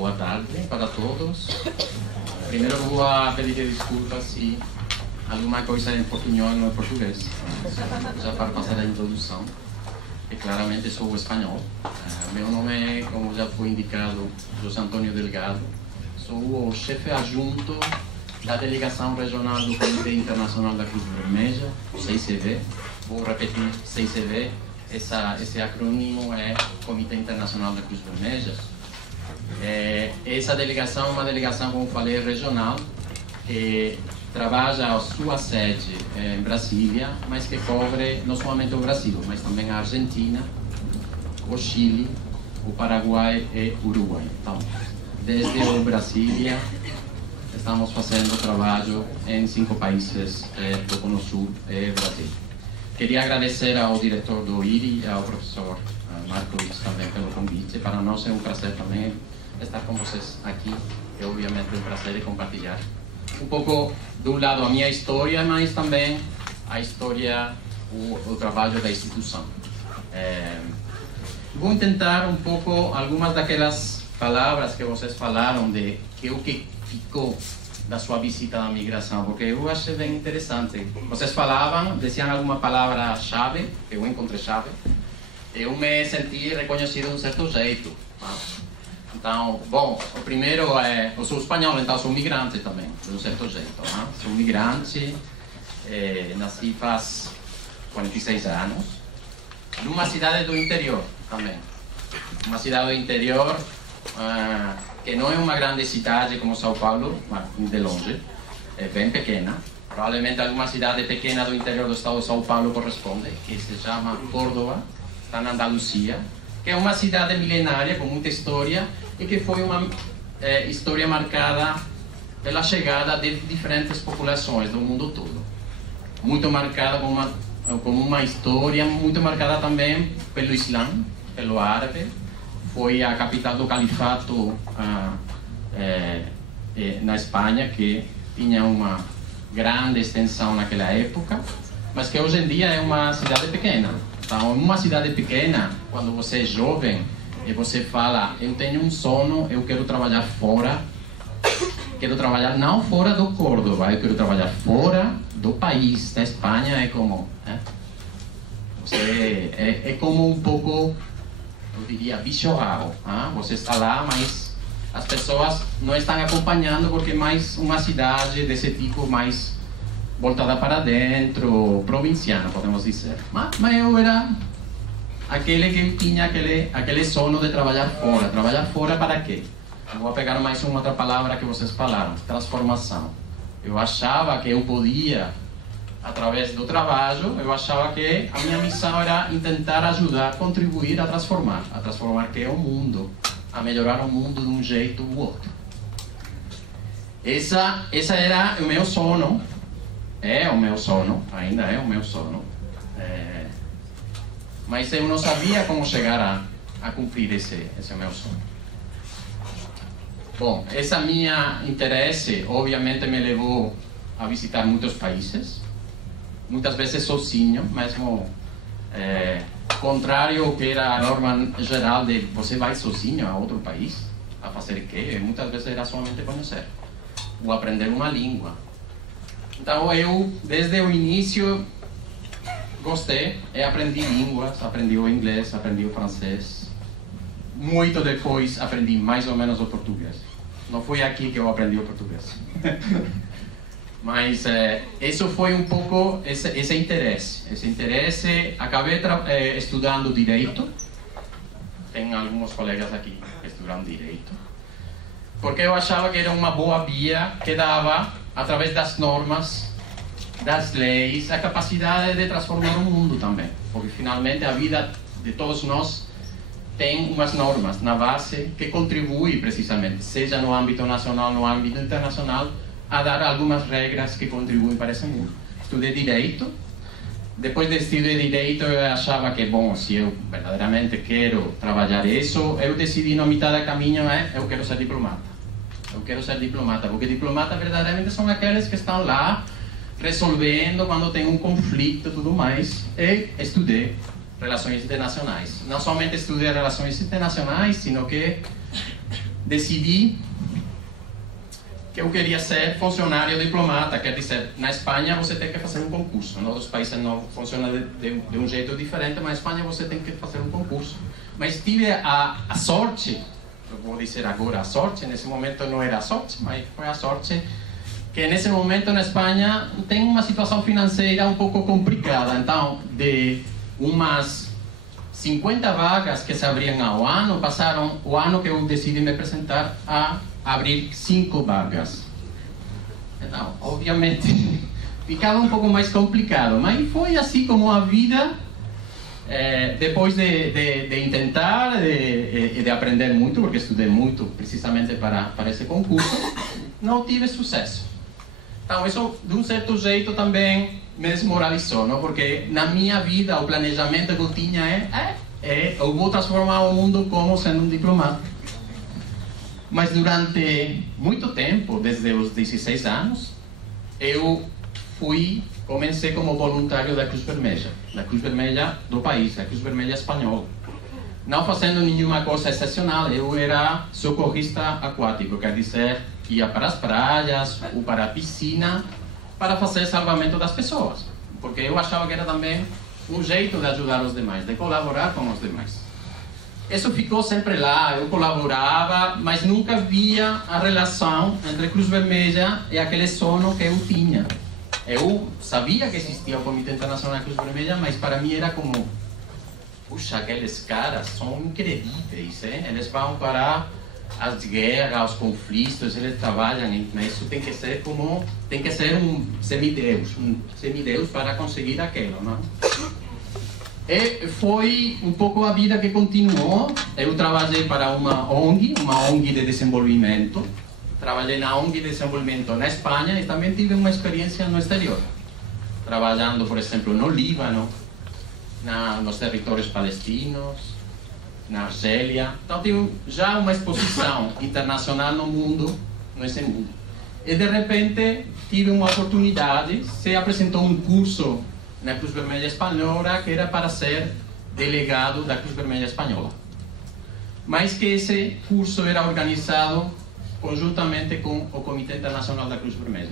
boa tarde para todos. Primeiro vou pedir desculpas se alguma coisa em portunhol não é português, já para passar a introdução. E claramente sou espanhol. Meu nome é, como já foi indicado, José Antônio Delgado. Sou o chefe adjunto da Delegação Regional do Comitê Internacional da Cruz Vermelha, CICV. Vou repetir, CICV, esse acrônimo é Comitê Internacional da Cruz Vermelha. Essa delegação é uma delegação, como falei, regional, que trabalha a sua sede em Brasília, mas que cobre não somente o Brasil, mas também a Argentina, o Chile, o Paraguai e o Uruguai. Então, desde o Brasília, estamos fazendo trabalho em 5 países do Cono Sul e Brasil. Queria agradecer ao diretor do IRI e ao professor Marcos também pelo convite. Para nós é um prazer também estar com vocês aqui e obviamente um prazer de compartilhar um pouco, de um lado, a minha história, mas também a história, o trabalho da instituição. Vou tentar um pouco algumas daquelas palavras que vocês falaram de o que ficou da sua visita à migração, porque eu achei bem interessante. Vocês falavam, diziam alguma palavra-chave, que eu encontrei chave, e eu me senti reconhecido de um certo jeito. Então, bom, o primeiro é, eu sou espanhol, então sou migrante também, de um certo jeito. Sou migrante, nasci faz 46 anos, numa cidade do interior também. Uma cidade do interior que não é uma grande cidade como São Paulo, mas de longe, é bem pequena. Provavelmente alguma cidade pequena do interior do estado de São Paulo corresponde, que se chama Córdoba, está na Andaluzia, que é uma cidade milenária com muita história e que foi uma história marcada pela chegada de diferentes populações do mundo todo. Muito marcada como uma história, muito marcada também pelo Islã, pelo árabe. Foi a capital do califato na Espanha, que tinha uma grande extensão naquela época, mas que hoje em dia é uma cidade pequena. Então, numa cidade pequena, quando você é jovem e você fala, eu tenho um sono, eu quero trabalhar fora, quero trabalhar não fora do Córdoba, eu quero trabalhar fora do país, da Espanha, é como, você é como um pouco, eu diria, visceral. Você está lá, mas as pessoas não estão acompanhando porque é mais uma cidade desse tipo, mais voltada para dentro, provinciana, podemos dizer. Mas eu era aquele que tinha aquele sono de trabalhar fora. Trabalhar fora para quê? Eu vou pegar mais uma outra palavra que vocês falaram, transformação. Eu achava que eu podia, através do trabalho, eu achava que a minha missão era tentar ajudar, contribuir a transformar que é o mundo, a melhorar o mundo de um jeito ou outro. Essa era o meu sono. É o meu sono, ainda é o meu sono, mas eu não sabia como chegar a cumprir esse meu sono. Bom, esse minha interesse, obviamente, me levou a visitar muitos países, muitas vezes sozinho, mesmo contrário ao que era a norma geral de você vai sozinho a outro país, a fazer o quê? Muitas vezes era somente conhecer, ou aprender uma língua. Então eu, desde o início, gostei e aprendi línguas, aprendi o inglês, aprendi o francês. Muito depois aprendi mais ou menos o português. Não foi aqui que eu aprendi o português. Mas isso foi um pouco esse interesse. Esse interesse, acabei estudando Direito. Tem alguns colegas aqui que estudaram Direito. Porque eu achava que era uma boa via que dava, através das normas, das leis, a capacidade de transformar o mundo também. Porque finalmente a vida de todos nós tem umas normas na base que contribuem precisamente, seja no âmbito nacional, no âmbito internacional, a dar algumas regras que contribuem para esse mundo. Estudei Direito. Depois de estudar Direito, eu achava que, bom, se eu verdadeiramente quero trabalhar isso, eu decidi na metade do caminho, eu quero ser diplomata. Eu quero ser diplomata, porque diplomatas verdadeiramente são aqueles que estão lá resolvendo quando tem um conflito e tudo mais. E estudei Relações Internacionais. Não somente estudei Relações Internacionais, sino que decidi que eu queria ser funcionário diplomata, quer dizer, na Espanha você tem que fazer um concurso, em outros países não funciona de um jeito diferente, mas na Espanha você tem que fazer um concurso. Mas tive a sorte, eu vou dizer agora a sorte, nesse momento não era a sorte, mas foi a sorte, que nesse momento na Espanha tem uma situação financeira um pouco complicada, então de umas 50 vagas que se abriam ao ano, passaram o ano que eu decidi me apresentar a abrir 5 vagas. Então, obviamente, ficava um pouco mais complicado, mas foi assim como a vida, depois de tentar e de aprender muito, porque estudei muito precisamente para esse concurso, não tive sucesso. Então, isso, de um certo jeito, também me desmoralizou, não? Porque na minha vida, o planejamento que eu tinha eu vou transformar o mundo como sendo um diplomata. Mas durante muito tempo, desde os 16 anos, eu comecei como voluntário da Cruz Vermelha do país, a Cruz Vermelha espanhola. Não fazendo nenhuma coisa excepcional, eu era socorrista aquático, quer dizer, ia para as praias ou para a piscina para fazer salvamento das pessoas, porque eu achava que era também um jeito de ajudar os demais, de colaborar com os demais. Isso ficou sempre lá, eu colaborava, mas nunca via a relação entre Cruz Vermelha e aquele sonho que eu tinha. Eu sabia que existia o Comitê Internacional da Cruz Vermelha, mas para mim era como, puxa, aqueles caras são incríveis, hein? Eles vão para as guerras, os conflitos, eles trabalham, mas isso tem que ser um semideus para conseguir aquilo, não? E foi um pouco a vida que continuou. Eu trabalhei para uma ONG de desenvolvimento. Trabalhei na ONG de desenvolvimento na Espanha e também tive uma experiência no exterior. Trabalhando, por exemplo, no Líbano, nos territórios palestinos, na Argélia. Então tive já uma exposição internacional no mundo, nesse mundo. E de repente tive uma oportunidade, se apresentou um curso na Cruz Vermelha Espanhola, que era para ser delegado da Cruz Vermelha Espanhola. Mas que esse curso era organizado conjuntamente com o Comitê Internacional da Cruz Vermelha.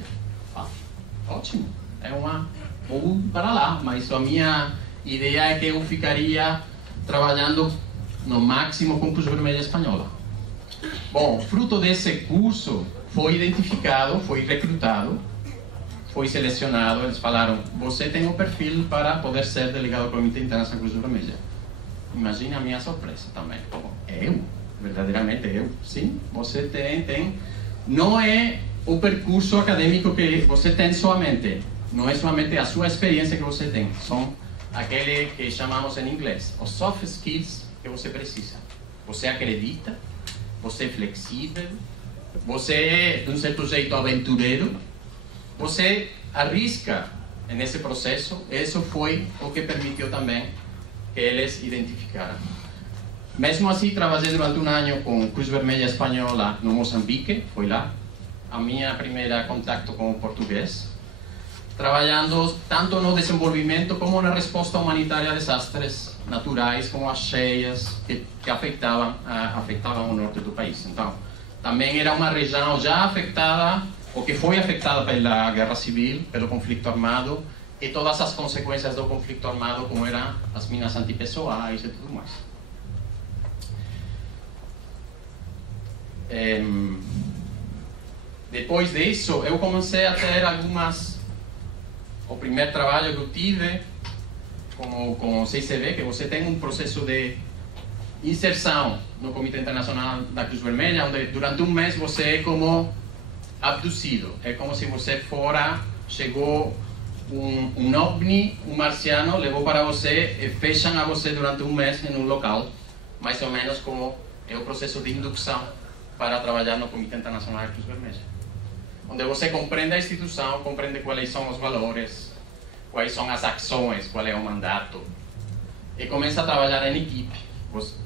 Ótimo, vou para lá, mas a minha ideia é que eu ficaria trabalhando no máximo com a Cruz Vermelha Espanhola. Bom, fruto desse curso, foi identificado, foi recrutado, foi selecionado, eles falaram, você tem o perfil para poder ser delegado do Comitê Internacional da Cruz Vermelha. Imagine a minha surpresa também. Eu? Verdadeiramente eu? Sim, você tem. Não é o percurso acadêmico que você tem somente, não é somente a sua experiência que você tem, são aquele que chamamos em inglês, os soft skills que você precisa. Você acredita, você é flexível, você é, de um certo jeito, aventureiro, você arrisca nesse processo. Isso foi o que permitiu também que eles identificaram. Mesmo assim, trabalhei durante um ano com a Cruz Vermelha Espanhola no Moçambique, foi lá a minha primeira contato com o português, trabalhando tanto no desenvolvimento como na resposta humanitária a desastres naturais, como as cheias que afetavam o norte do país. Então, também era uma região já afetada, ou que foi afetada pela guerra civil, pelo conflito armado, e todas as consequências do conflito armado, como eram as minas antipessoais e tudo mais. Depois disso, eu comecei a ter o primeiro trabalho que eu tive com o CICV, que você tem um processo de inserção no Comitê Internacional da Cruz Vermelha, onde durante um mês você é como abduzido. É como se você chegou um OVNI, um marciano, levou para você e fecham a você durante um mês em um local, mais ou menos como é o processo de indução para trabalhar no Comitê Internacional da Cruz Vermelha, onde você compreende a instituição, compreende quais são os valores, quais são as ações, qual é o mandato, e começa a trabalhar em equipe.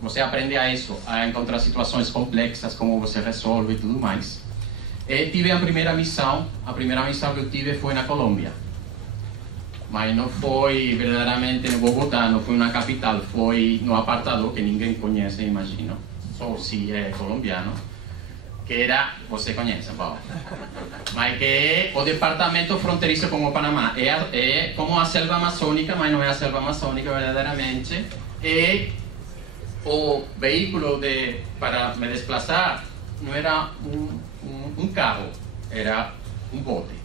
Você aprende a encontrar situações complexas, como você resolve e tudo mais. E tive a primeira missão que eu tive foi na Colômbia. Mas não foi verdadeiramente no Bogotá, não foi na capital, foi no apartado que ninguém conhece, imagino, só se é colombiano. que era, você conhece, bom, mas que é o departamento fronteiriço com o Panamá. É como a selva amazônica, mas não é a selva amazônica verdadeiramente. E o veículo para me desplazar não era um carro, era um bote.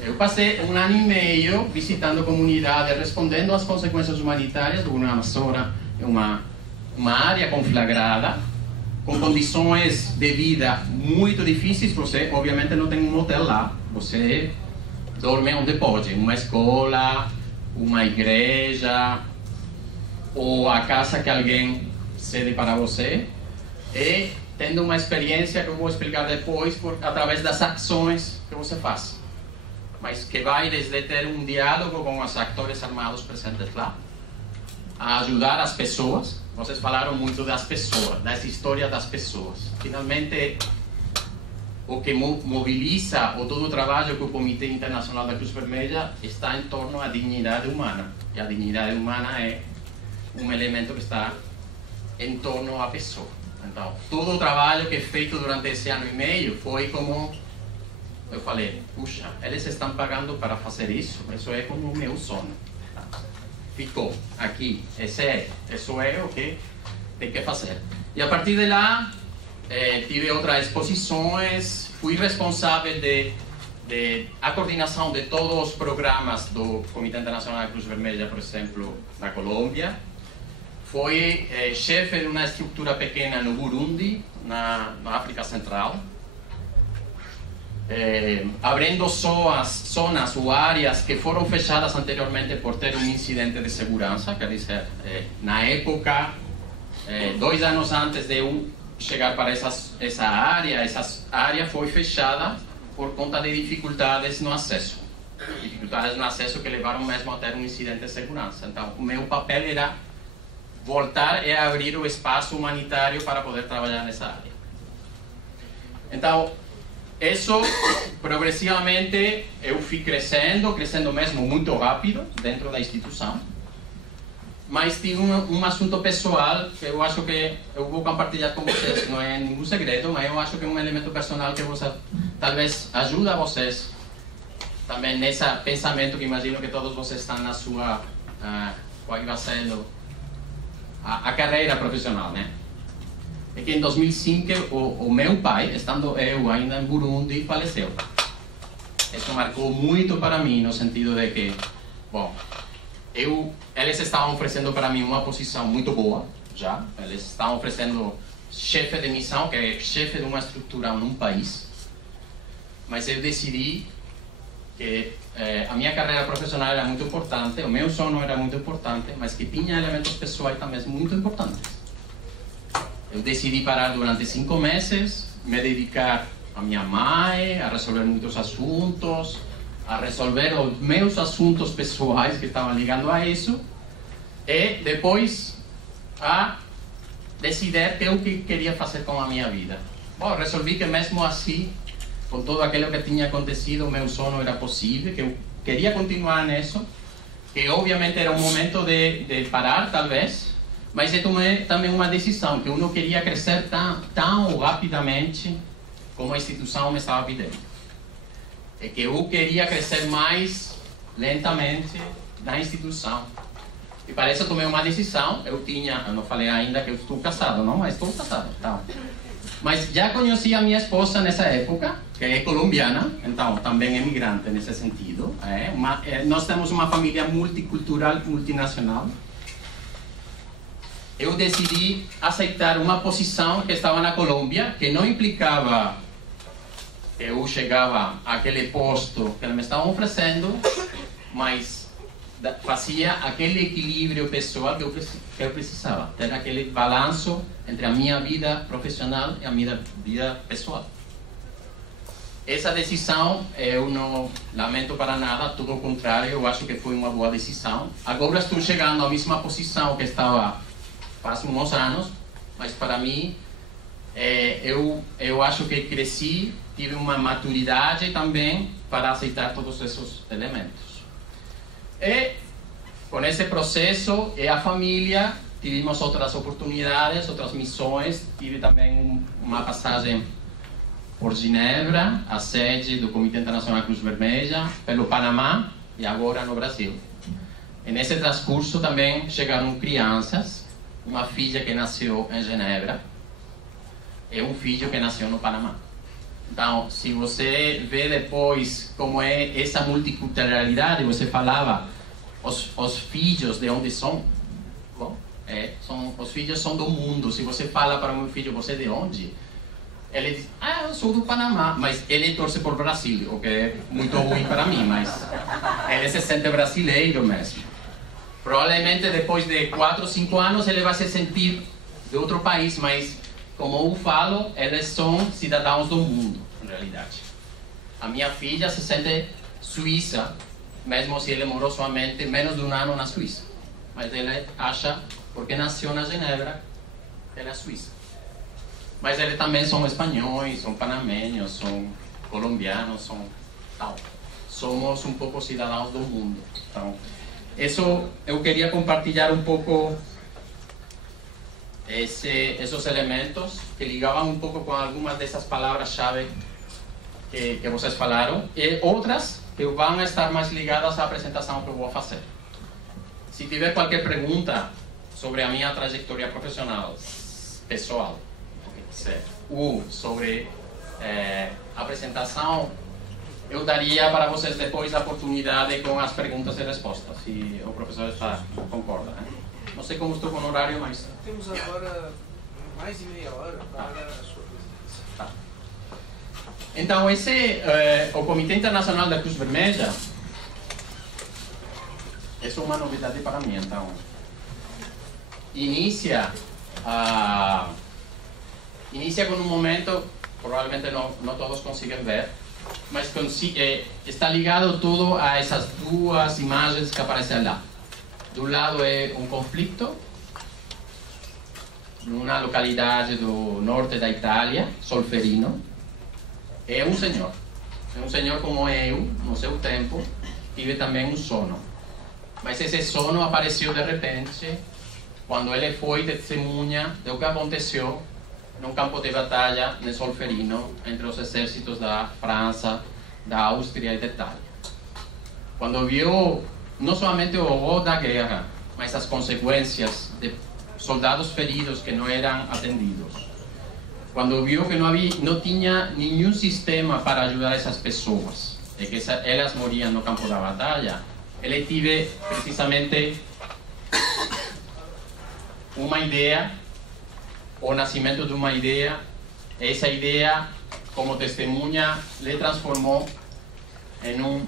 Eu passei 1 ano e meio visitando comunidades, respondendo às consequências humanitárias do Amazonas, uma área conflagrada, com condições de vida muito difíceis. Você obviamente não tem um hotel lá, você dorme onde pode, uma escola, uma igreja, ou a casa que alguém cede para você, e tendo uma experiência que eu vou explicar depois, através das ações que você faz, mas que vai desde ter um diálogo com os atores armados presentes lá, a ajudar as pessoas. Vocês falaram muito das pessoas, das histórias das pessoas. Finalmente, o que mobiliza todo o trabalho que o Comitê Internacional da Cruz Vermelha está em torno à dignidade humana. E a dignidade humana é um elemento que está em torno à pessoa. Então, todo o trabalho que é feito durante esse ano e meio foi como eu falei: puxa, eles estão pagando para fazer isso é como o meu sonho. Ficou aqui, isso é o que tem que fazer. E a partir de lá, tive outras exposições, fui responsável de a coordenação de todos os programas do Comitê Internacional da Cruz Vermelha, por exemplo, na Colômbia. Fui chefe de uma estrutura pequena no Burundi, na África Central, abrindo zonas ou áreas que foram fechadas anteriormente por ter um incidente de segurança. Quer dizer, na época, 2 anos antes de eu chegar para essa área foi fechada por conta de dificuldades no acesso. Dificuldades no acesso que levaram mesmo a ter um incidente de segurança. Então, o meu papel era voltar e abrir o espaço humanitário para poder trabalhar nessa área. Então, isso, progressivamente, eu fui crescendo mesmo muito rápido dentro da instituição. Mas tive um assunto pessoal que eu acho que eu vou compartilhar com vocês. Não é nenhum segredo, mas eu acho que é um elemento personal que talvez ajuda vocês também nesse pensamento que imagino que todos vocês estão na sua, qual vai sendo a carreira profissional, né? É que em 2005 o meu pai, estando eu ainda em Burundi, faleceu. Isso marcou muito para mim, no sentido de que, bom, eles estavam oferecendo para mim uma posição muito boa, já. Eles estavam oferecendo chefe de missão, que é chefe de uma estrutura num país. Mas eu decidi que a minha carreira profissional era muito importante, o meu sonho era muito importante, mas que tinha elementos pessoais também muito importantes. Eu decidi parar durante 5 meses, me dedicar a minha mãe, a resolver muitos assuntos, a resolver os meus assuntos pessoais que estavam ligando a isso, e depois a decidir o que queria fazer com a minha vida. Bom, resolvi que mesmo assim, com tudo aquilo que tinha acontecido, o meu sonho era possível, que eu queria continuar nisso, que obviamente era um momento de parar, talvez, mas eu tomei também uma decisão, que eu não queria crescer tão rapidamente como a instituição me estava pedindo. É que eu queria crescer mais lentamente na instituição. E para isso eu tomei uma decisão. Eu não falei ainda que eu estou casado, não, mas estou casado. Tá. Mas já conheci a minha esposa nessa época, que é colombiana, então também é imigrante nesse sentido. Nós temos uma família multicultural, multinacional. Eu decidi aceitar uma posição que estava na Colômbia, que não implicava que eu chegava àquele posto que eles me estavam oferecendo, mas fazia aquele equilíbrio pessoal que eu precisava, ter aquele balanço entre a minha vida profissional e a minha vida pessoal. Essa decisão eu não lamento para nada, tudo o contrário, eu acho que foi uma boa decisão. Agora estou chegando à mesma posição que estava faz uns anos, mas para mim, eu acho que cresci, tive uma maturidade também para aceitar todos esses elementos. E com esse processo, a família tivemos outras oportunidades, outras missões. Tive também uma passagem por Genebra, a sede do Comitê Internacional Cruz Vermelha, pelo Panamá e agora no Brasil. E nesse transcurso também chegaram crianças, uma filha que nasceu em Genebra e um filho que nasceu no Panamá. Então, se você vê depois como é essa multiculturalidade, você falava, os filhos de onde são? Bom, os filhos são do mundo. Se você fala para o meu filho, você é de onde? Ele diz, eu sou do Panamá, mas ele torce por Brasil, o que é muito ruim para mim, mas ele se sente brasileiro mesmo. Provavelmente depois de 4 ou 5 anos ele vai se sentir de outro país, mas como eu falo, eles são cidadãos do mundo, em realidade. A minha filha se sente suíça, mesmo se ele morou somente menos de 1 ano na Suíça. Mas ele acha, porque nasceu na Genebra, ele é suíça. Mas eles também são espanhóis, são panamenhos, são colombianos, são tal. Somos um pouco cidadãos do mundo. Então, isso eu queria compartilhar um pouco esses elementos que ligavam um pouco com algumas dessas palavras-chave que vocês falaram e outras que vão estar mais ligadas à apresentação que eu vou fazer. Se tiver qualquer pergunta sobre a minha trajetória profissional, pessoal, ou sobre a apresentação, eu daria para vocês depois a oportunidade com as perguntas e respostas, se o professor concorda, né? Não sei como estou com o horário, mas... Temos agora mais de meia hora para a sua apresentação. Tá. Então, o Comitê Internacional da Cruz Vermelha, essa é uma novidade para mim. Então, inicia com um momento, provavelmente não todos conseguem ver, mas está ligado tudo a essas duas imagens que aparecem lá. De um lado é um conflito numa localidade do norte da Itália, Solferino. É um senhor como eu, no seu tempo, tive também um sono. Mas esse sono apareceu de repente, quando ele foi testemunha do que aconteceu no campo de batalha de Solferino, entre os exércitos da França, da Áustria e da Itália. Quando viu não somente o horror da guerra, mas as consequências de soldados feridos que não eram atendidos. Quando viu que não tinha nenhum sistema para ajudar essas pessoas, e que elas moriam no campo da batalha, ele teve precisamente uma ideia, o nascimento de uma ideia. Essa ideia, como testemunha, lhe transformou em um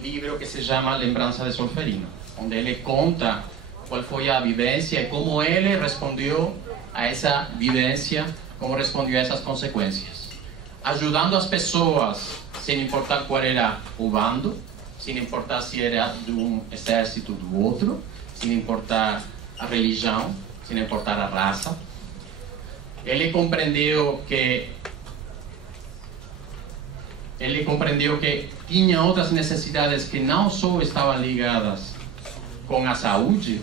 livro que se chama Lembrança de Solferino, onde ele conta qual foi a vivência e como ele respondeu a essa vivência, como respondeu a essas consequências, ajudando as pessoas sem importar qual era o bando, sem importar se era de um exército ou do outro, sem importar a religião, sem importar a raça. Ele compreendeu que tinha outras necessidades que não só estavam ligadas com a saúde,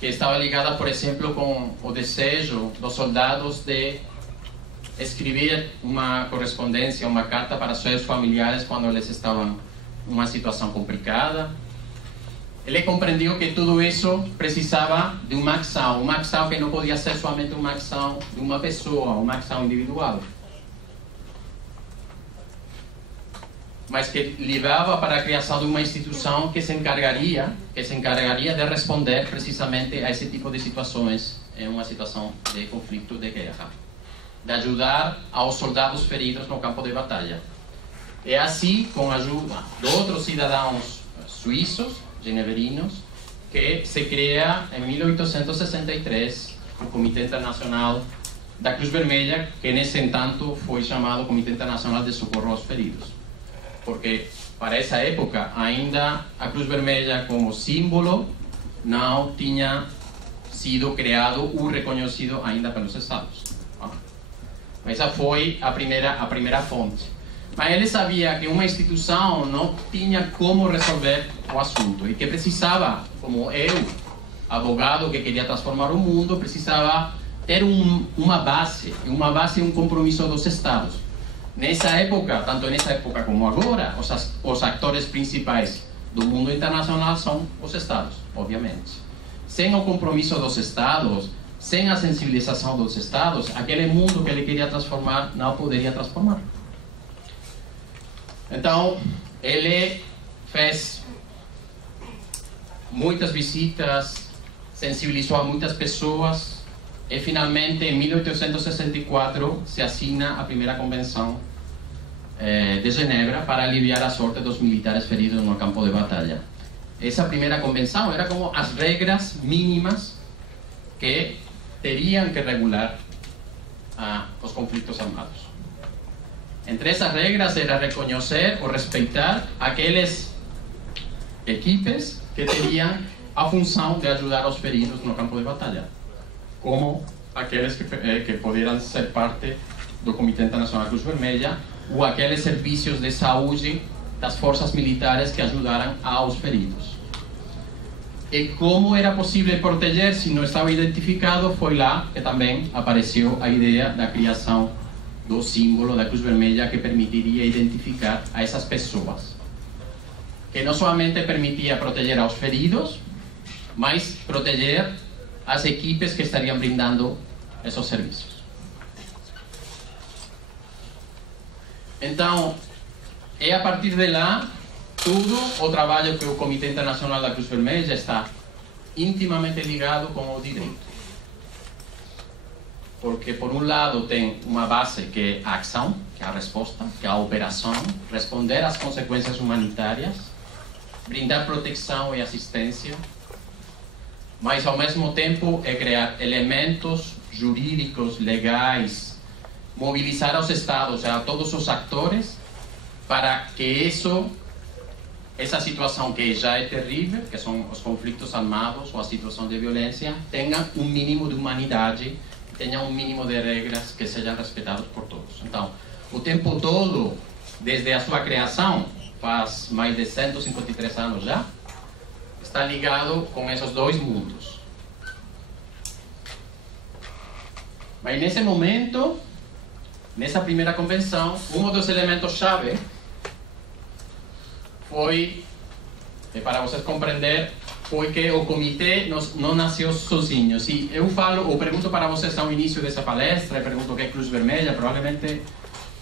que estava ligada, por exemplo, com o desejo dos soldados de escrever uma correspondência, uma carta para seus familiares quando eles estavam em uma situação complicada. Ele compreendeu que tudo isso precisava de uma ação que não podia ser somente uma ação de uma pessoa, uma ação individual, mas que levava para a criação de uma instituição que se encarregaria de responder precisamente a esse tipo de situações, em uma situação de conflito, de guerra, de ajudar aos soldados feridos no campo de batalha. E assim, com a ajuda de outros cidadãos suíços, geneverinos, que se cria em 1863 o Comitê Internacional da Cruz Vermelha, que nesse entanto foi chamado Comitê Internacional de Socorro aos Feridos. Porque para essa época ainda a Cruz Vermelha como símbolo não tinha sido criado ou reconhecido ainda pelos Estados. Essa foi a primeira fonte. Mas ele sabia que uma instituição não tinha como resolver o assunto e que precisava, como eu, abogado que queria transformar o mundo precisava ter uma base e um compromisso dos Estados. Nessa época, tanto nessa época como agora, os atores principais do mundo internacional são os Estados, obviamente. Sem o compromisso dos Estados, sem a sensibilização dos Estados, aquele mundo que ele queria transformar não poderia transformar. Então, ele fez muitas visitas, sensibilizou a muitas pessoas e finalmente em 1864 se assina a primeira convenção de Genebra para aliviar a sorte dos militares feridos no campo de batalha. Essa primeira convenção era como as regras mínimas que teriam que regular os conflitos armados. Entre essas regras era reconhecer ou respeitar aqueles equipes que teriam a função de ajudar os feridos no campo de batalha, como aqueles que poderiam ser parte do Comitê Internacional Cruz Vermelha ou aqueles serviços de saúde das forças militares que ajudaram aos feridos. E como era possível proteger se não estava identificado, foi lá que também apareceu a ideia da criação do símbolo da Cruz Vermelha que permitiria identificar a essas pessoas, que não somente permitia proteger aos feridos, mas proteger as equipes que estariam brindando esses serviços. Então, é a partir de lá, todo o trabalho que o Comitê Internacional da Cruz Vermelha está intimamente ligado com o direito. Porque, por um lado, tem uma base que é a ação, que é a resposta, que é a operação, responder às consequências humanitárias, brindar proteção e assistência, mas, ao mesmo tempo, é criar elementos jurídicos, legais, mobilizar aos Estados, a todos os atores, para que essa situação que já é terrível, que são os conflitos armados ou a situação de violência, tenha um mínimo de humanidade, tenha um mínimo de regras que sejam respeitadas por todos. Então, o tempo todo, desde a sua criação, faz mais de 153 anos já, está ligado com esses dois mundos. Mas nesse momento, nessa primeira convenção, um dos elementos-chave foi, para vocês compreender, foi que o comitê não nasceu sozinho. Se eu falo ou pergunto para vocês ao início dessa palestra, eu pergunto o que é Cruz Vermelha, provavelmente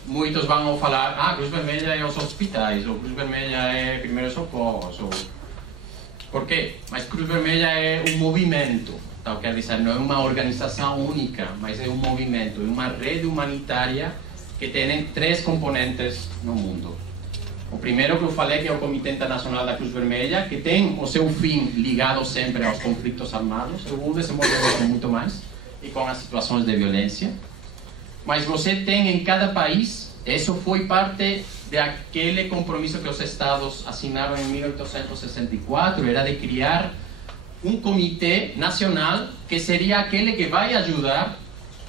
muitos vão falar, Cruz Vermelha é os hospitais, ou Cruz Vermelha é primeiros socorros, ou... Por quê? Mas Cruz Vermelha é um movimento, então, quer dizer, não é uma organização única, mas é um movimento, é uma rede humanitária que tem 3 componentes no mundo. O primeiro que eu falei, que é o Comitê Internacional da Cruz Vermelha, que tem o seu fim ligado sempre aos conflitos armados. Eu vou desenvolver muito mais, e com as situações de violência. Mas você tem em cada país, isso foi parte daquele compromisso que os Estados assinaram em 1864, era de criar um comitê nacional que seria aquele que vai ajudar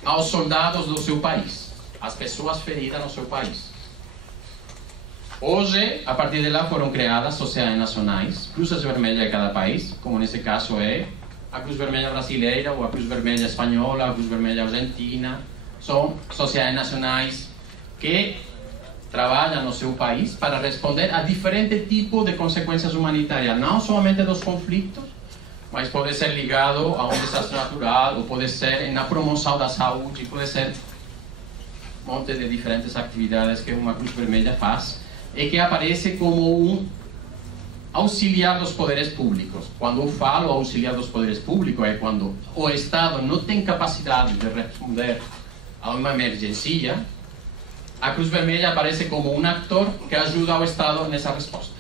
aos soldados do seu país, as pessoas feridas no seu país. Hoje, a partir de lá, foram criadas sociedades nacionais, cruzes vermelhas de cada país, como nesse caso é a Cruz Vermelha brasileira, ou a Cruz Vermelha espanhola, a Cruz Vermelha argentina. São sociedades nacionais que trabalham no seu país para responder a diferentes tipos de consequências humanitárias, não somente dos conflitos, mas pode ser ligado a um desastre natural, ou pode ser na promoção da saúde, pode ser um monte de diferentes atividades que uma Cruz Vermelha faz, e que aparece como um auxiliar dos poderes públicos. Quando eu falo auxiliar dos poderes públicos, é quando o Estado não tem capacidade de responder a uma emergência, a Cruz Vermelha aparece como um ator que ajuda o Estado nessa resposta.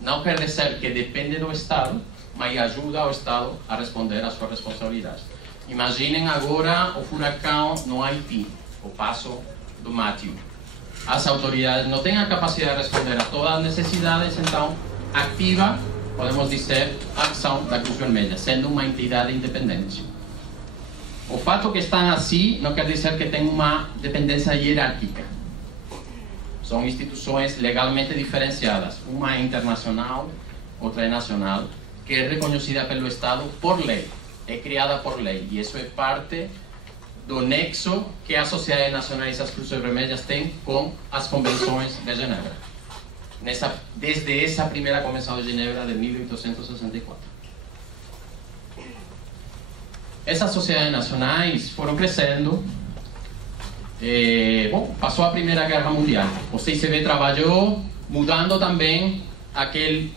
Não quer dizer que depende do Estado, mas ajuda o Estado a responder às suas responsabilidades. Imaginem agora o furacão no Haiti, o passo do Matthew. As autoridades não têm a capacidade de responder a todas as necessidades, então ativa, podemos dizer, a ação da Cruz Vermelha, sendo uma entidade independente. O fato que estão assim não quer dizer que tem uma dependência hierárquica. São instituições legalmente diferenciadas. Uma é internacional, outra é nacional, que é reconhecida pelo Estado por lei, é criada por lei, e isso é parte do nexo que as sociedades nacionais e as Cruzes Vermelhas têm com as convenções de Genebra, desde essa primeira convenção de Genebra de 1864. Essas sociedades nacionais foram crescendo. Passou a Primeira Guerra Mundial. O CICB trabalhou mudando também aquele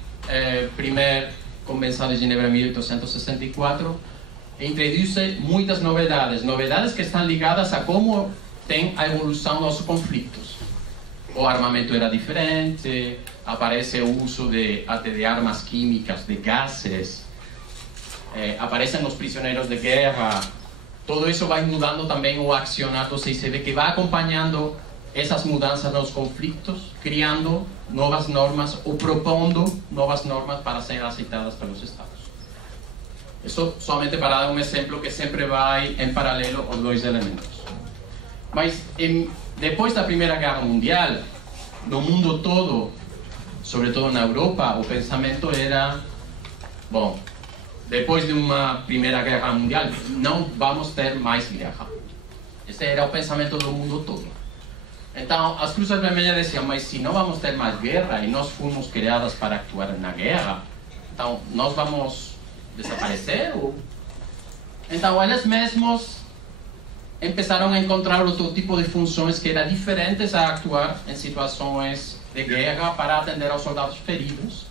primeiro Convenção de Genebra 1864, e introduz muitas novidades que estão ligadas a como tem a evolução dos conflitos. O armamento era diferente, aparece o uso até de armas químicas, de gases, aparecem os prisioneiros de guerra. Todo isso vai mudando também o accionar do CICB, que vai acompanhando essas mudanças nos conflitos, criando novas normas ou propondo novas normas para serem aceitadas pelos Estados. Isso somente para dar um exemplo que sempre vai em paralelo os dois elementos. Mas depois da Primeira Guerra Mundial, no mundo todo, sobretudo na Europa, o pensamento era, bom, depois de uma Primeira Guerra Mundial, não vamos ter mais guerra. Esse era o pensamento do mundo todo. Então, as Cruzes Vermelhas diziam, mas se não vamos ter mais guerra, e nós fomos criadas para actuar na guerra, então nós vamos desaparecer? Então, eles mesmos começaram a encontrar outro tipo de funções que eram diferentes a actuar em situações de guerra para atender aos soldados feridos,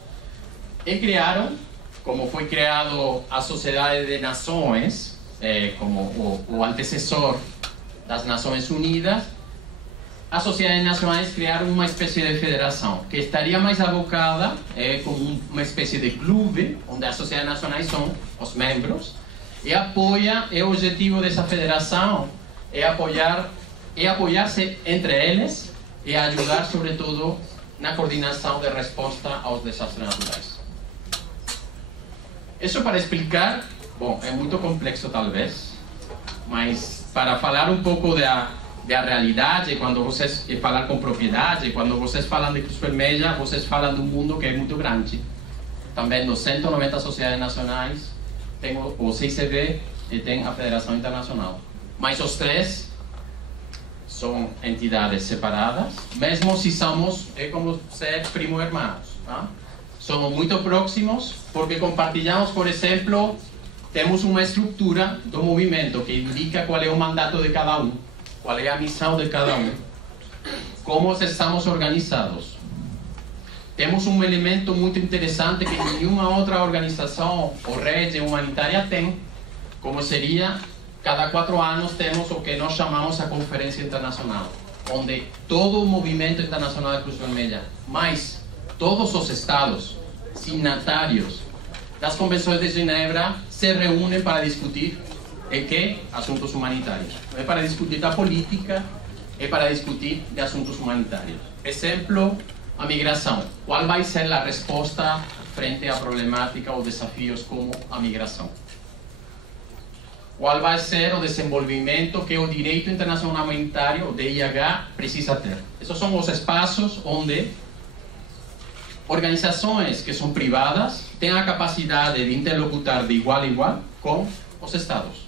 e criaram, como foi criado a Sociedade de Nações, como o antecessor das Nações Unidas, as sociedades nacionais criaram uma espécie de federação, que estaria mais abocada como uma espécie de clube, onde as sociedades nacionais são os membros, e o objetivo dessa federação é apoiar-se entre eles e ajudar, sobretudo, na coordenação de resposta aos desastres naturais. Isso para explicar, bom, é muito complexo talvez, mas para falar um pouco da realidade, quando vocês falam com propriedade, quando vocês falam de Cruz Vermelha, vocês falam de um mundo que é muito grande. Também nos 190 sociedades nacionais, tem o CICB e tem a Federação Internacional. Mas os três são entidades separadas, mesmo se somos, é como ser primo irmãos, tá? Somos muito próximos porque compartilhamos, por exemplo, temos uma estrutura do movimento que indica qual é o mandato de cada um, qual é a missão de cada um, como estamos organizados. Temos um elemento muito interessante que nenhuma outra organização ou rede humanitária tem, como seria, cada 4 anos temos o que nós chamamos a Conferência Internacional, onde todo o movimento internacional da Cruz Vermelha, mais todos os estados signatários das convenções de Genebra, se reúnem para discutir assuntos humanitários. Não é para discutir da política, é para discutir de assuntos humanitários. Exemplo, a migração. Qual vai ser a resposta frente à problemática ou desafios como a migração? Qual vai ser o desenvolvimento que o direito internacional humanitário, o DIH, precisa ter? Esses são os espaços onde organizações que são privadas têm a capacidade de interlocutar de igual a igual com os Estados,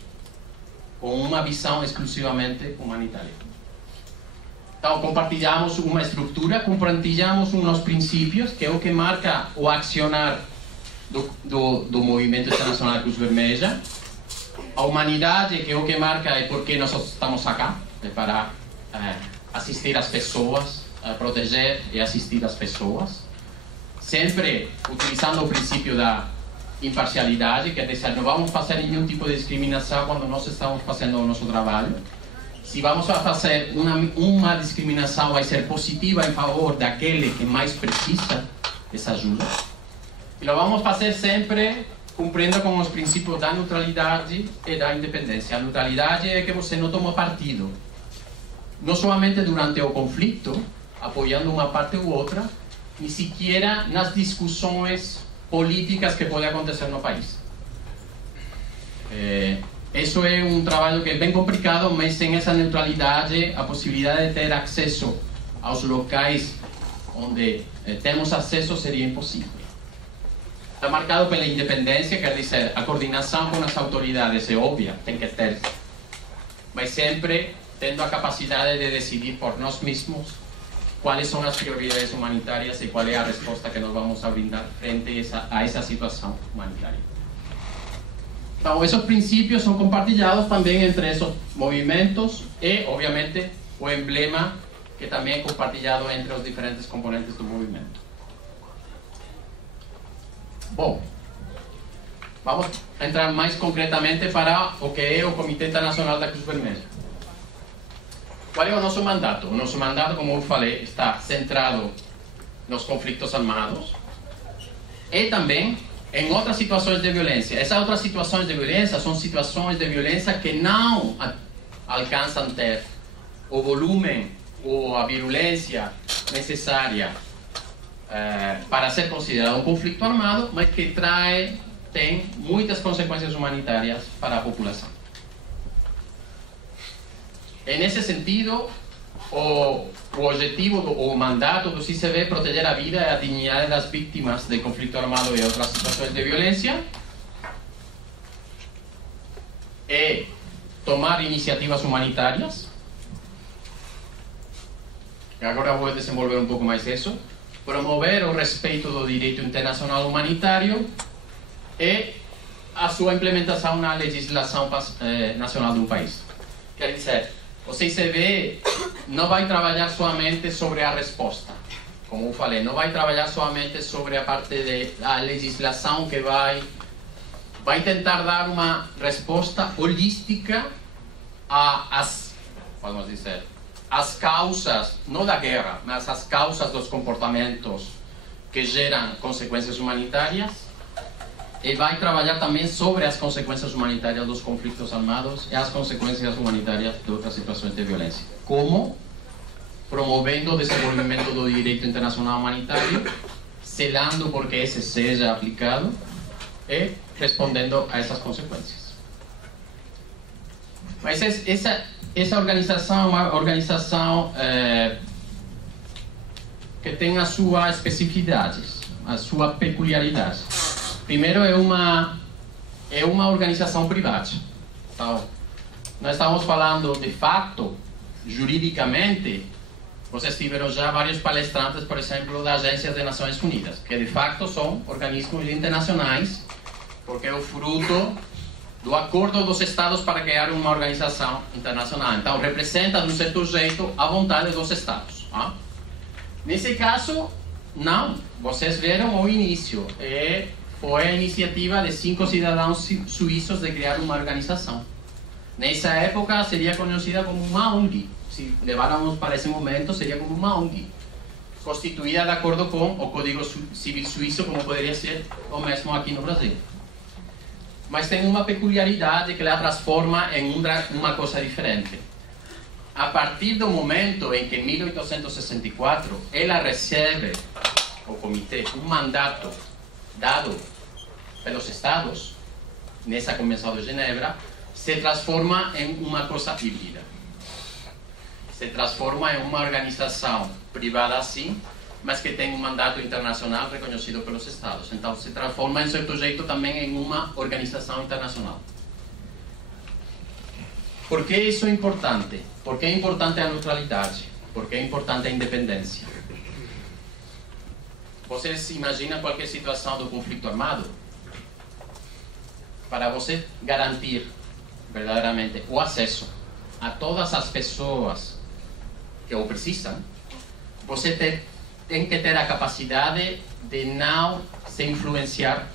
com uma visão exclusivamente humanitária. Então, compartilhamos uma estrutura, compartilhamos uns princípios, que é o que marca o accionar do movimento internacional da Cruz Vermelha. A humanidade, que é o que marca é porque nós estamos aqui, para assistir as pessoas, proteger e assistir as pessoas. Sempre utilizando o princípio da imparcialidade, que é dizer, não vamos fazer nenhum tipo de discriminação quando nós estamos fazendo o nosso trabalho. Se vamos a fazer uma discriminação, vai ser positiva em favor daquele que mais precisa dessa ajuda. E lo vamos fazer sempre cumprindo com os princípios da neutralidade e da independência. A neutralidade é que você não toma partido, não somente durante o conflito, apoiando uma parte ou outra, nem sequer nas discussões políticas que podem acontecer no país. Isso é um trabalho que é bem complicado, mas sem essa neutralidade, a possibilidade de ter acesso aos locais onde temos acesso seria impossível. está marcado pela independência, quer dizer, a coordenação com as autoridades é óbvia, tem que ter, mas sempre tendo a capacidade de decidir por nós mesmos quais são as prioridades humanitárias e qual é a resposta que nós vamos brindar frente a essa situação humanitária. Então, esses princípios são compartilhados também entre esses movimentos e, obviamente, o emblema que também é compartilhado entre os diferentes componentes do movimento. Bom, vamos entrar mais concretamente para o que é o Comitê Internacional da Cruz Vermelha. Qual é o nosso mandato? O nosso mandato, como eu falei, está centrado nos conflitos armados e também em outras situações de violência. Essas outras situações de violência são situações de violência que não alcançam ter o volume ou a virulência necessária para ser considerado um conflito armado, mas que tem muitas consequências humanitárias para a população. E nesse sentido, o objetivo, o mandato do CICV é proteger a vida e a dignidade das vítimas de conflito armado e outras situações de violência e tomar iniciativas humanitárias. Agora vou desenvolver um pouco mais isso. Promover o respeito do direito internacional humanitário e a sua implementação na legislação nacional do país. Quer dizer, o CICV não vai trabalhar somente sobre a resposta, como eu falei, não vai trabalhar somente sobre a parte da legislação que vai tentar dar uma resposta holística às, vamos dizer, as causas, não da guerra, mas as causas dos comportamentos que geram consequências humanitárias, e vai trabalhar também sobre as consequências humanitárias dos conflitos armados e as consequências humanitárias de outras situações de violência. Como? Promovendo o desenvolvimento do direito internacional humanitário, selando porque esse seja aplicado e respondendo a essas consequências. Mas essa organização é uma organização que tem a sua especificidade, a sua peculiaridade. Primeiro, é uma organização privada. Então, nós estamos falando de fato, juridicamente, vocês tiveram já vários palestrantes, por exemplo, da Agência das Nações Unidas, que de fato são organismos internacionais, porque é o fruto do acordo dos Estados para criar uma organização internacional. Então, representa, de um certo jeito, a vontade dos Estados. Nesse caso, não. Vocês viram o início. Foi a iniciativa de 5 cidadãos suíços de criar uma organização. Nessa época seria conhecida como uma ONG. Se leváramos para esse momento, seria como uma ONG, constituída de acordo com o Código Civil Suíço, como poderia ser o mesmo aqui no Brasil. Mas tem uma peculiaridade que ela transforma em uma coisa diferente. A partir do momento em que, em 1864, ela recebe, o comitê, um mandato dado pelos Estados, nessa Convenção de Genebra, se transforma em uma coisa híbrida. Se transforma em uma organização privada, sim, mas que tem um mandato internacional reconhecido pelos Estados. Então, se transforma, em certo jeito, também em uma organização internacional. Por que isso é importante? Porque é importante a neutralidade, porque é importante a independência. Vocês imaginam qualquer situação do conflito armado? Para você garantir verdadeiramente o acesso a todas as pessoas que o precisam, você tem que ter a capacidade de não se influenciar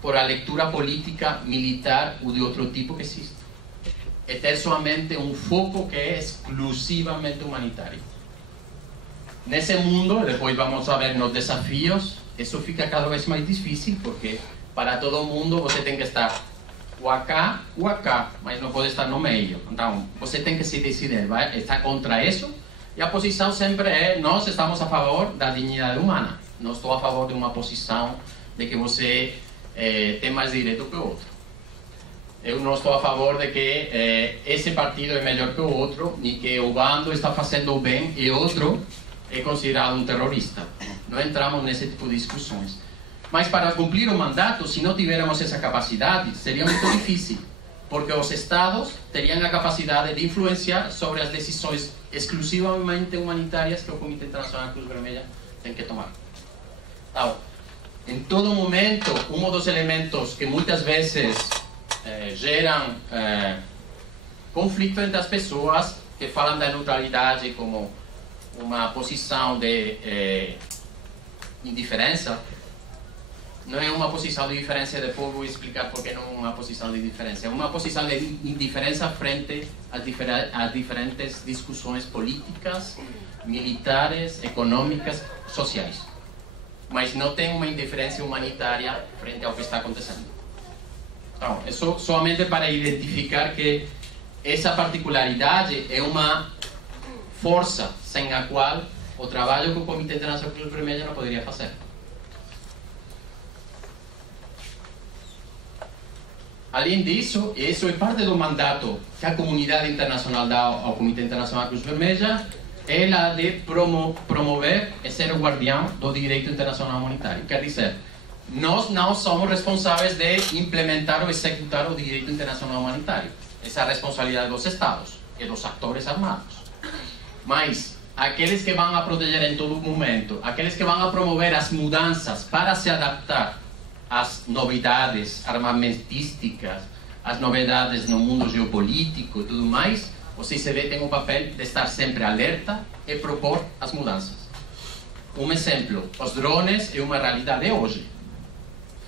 por a leitura política, militar ou de outro tipo que existe. É ter somente um foco que é exclusivamente humanitário. Nesse mundo, depois vamos ver nos desafios, isso fica cada vez mais difícil, porque para todo mundo você tem que estar ou acá, mas não pode estar no meio. Então, você tem que se decidir, vai estar contra isso, e a posição sempre é, nós estamos a favor da dignidade humana. Não estou a favor de uma posição de que você tem mais direito que o outro. Eu não estou a favor de que esse partido é melhor que o outro, nem que o bando está fazendo o bem e outro é considerado um terrorista. Não entramos nesse tipo de discussões. Mas para cumprir o mandato, se não tivéssemos essa capacidade, seria muito difícil, porque os Estados teriam a capacidade de influenciar sobre as decisões exclusivamente humanitárias que o Comitê Internacional Cruz Vermelha tem que tomar. Então, em todo momento, um dos elementos que muitas vezes geram conflito entre as pessoas que falam da neutralidade como uma posição de indiferença, não é uma posição de diferença, depois vou explicar por que não é uma posição de diferença. É uma posição de indiferença frente às diferentes discussões políticas, militares, econômicas, sociais. Mas não tem uma indiferença humanitária frente ao que está acontecendo. Então, é somente para identificar que essa particularidade é uma força sem a qual o trabalho que o Comitê Internacional Cruz Vermelha não poderia fazer. Além disso, isso é parte do mandato que a comunidade internacional dá ao Comitê Internacional Cruz Vermelha, é a de promover e ser o guardião do direito internacional humanitário. Quer dizer, nós não somos responsáveis de implementar ou executar o direito internacional humanitário. Essa é a responsabilidade dos Estados e dos atores armados. Mas aqueles que vão a proteger em todo momento, aqueles que vão a promover as mudanças para se adaptar às novidades armamentísticas, às novidades no mundo geopolítico e tudo mais, o CICB tem o papel de estar sempre alerta e propor as mudanças. Um exemplo, os drones é uma realidade hoje.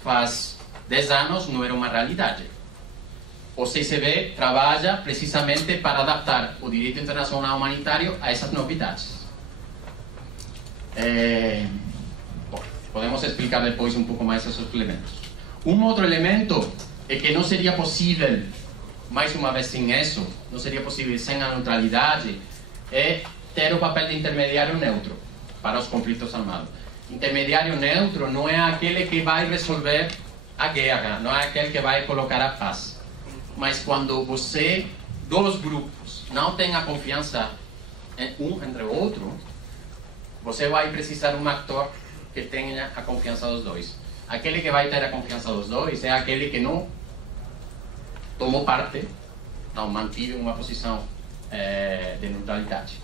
Faz 10 anos não era uma realidade. O CICB trabalha precisamente para adaptar o direito internacional humanitário a essas novidades. Podemos explicar depois um pouco mais esses elementos. Um outro elemento é que não seria possível, mais uma vez sem isso, não seria possível sem a neutralidade, é ter o papel de intermediário neutro para os conflitos armados. Intermediário neutro não é aquele que vai resolver a guerra, não é aquele que vai colocar a paz. Mas quando você, dois grupos, não têm a confiança um entre o outro, você vai precisar de um ator que tenha a confiança dos dois. Aquele que vai ter a confiança dos dois é aquele que não tomou parte, não manteve uma posição de neutralidade.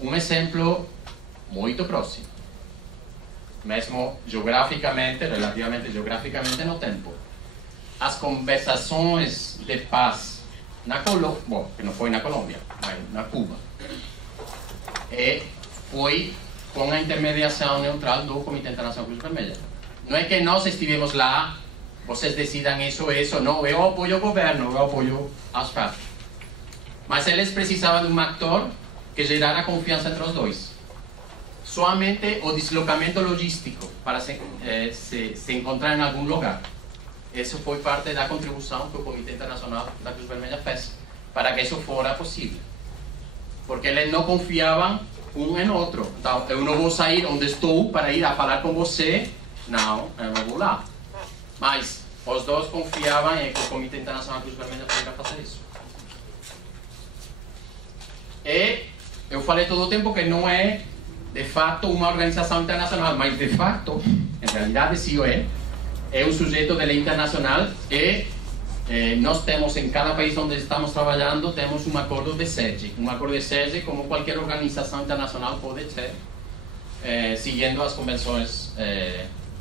Um exemplo muito próximo, mesmo geograficamente, relativamente geograficamente no tempo. As conversações de paz na Colômbia, bom, que não foi na Colômbia, mas na Cuba, foi com a intermediação neutral do Comitê Internacional Cruz Vermelha. Não é que nós estivemos lá, vocês decidam isso, não, eu apoio o governo, eu apoio as FARC. Mas eles precisavam de um ator que gerara confiança entre os dois. Somente o deslocamento logístico para se encontrar em algum lugar. Isso foi parte da contribuição que o Comitê Internacional da Cruz Vermelha fez para que isso fora possível. Porque eles não confiavam um em outro. Então, eu não vou sair onde estou para ir a falar com você. Não, eu não vou lá. Mas os dois confiavam em que o Comitê Internacional Cruz Vermelha poderia fazer isso. E eu falei todo o tempo que não é, de fato, uma organização internacional, mas, de fato, em realidade, sim é um sujeito de lei internacional e nós temos, em cada país onde estamos trabalhando, temos um acordo de sede. Um acordo de sede, como qualquer organização internacional pode ser, seguindo as convenções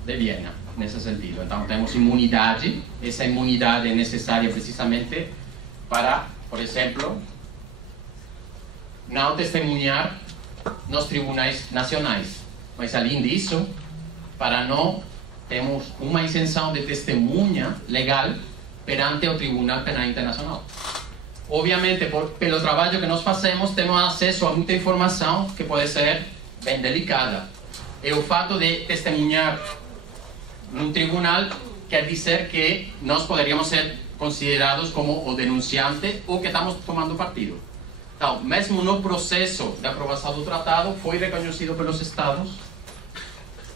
de Viena, nesse sentido. Então, temos imunidade. Essa imunidade é necessária precisamente para, por exemplo, não testemunhar nos tribunais nacionais. Mas, além disso, para não temos uma isenção de testemunha legal perante o Tribunal Penal Internacional. Obviamente, pelo trabalho que nós fazemos, temos acesso a muita informação que pode ser bem delicada. E o fato de testemunhar num tribunal quer dizer que nós poderíamos ser considerados como o denunciante ou que estamos tomando partido. Então, mesmo no processo de aprovação do tratado, foi reconhecido pelos Estados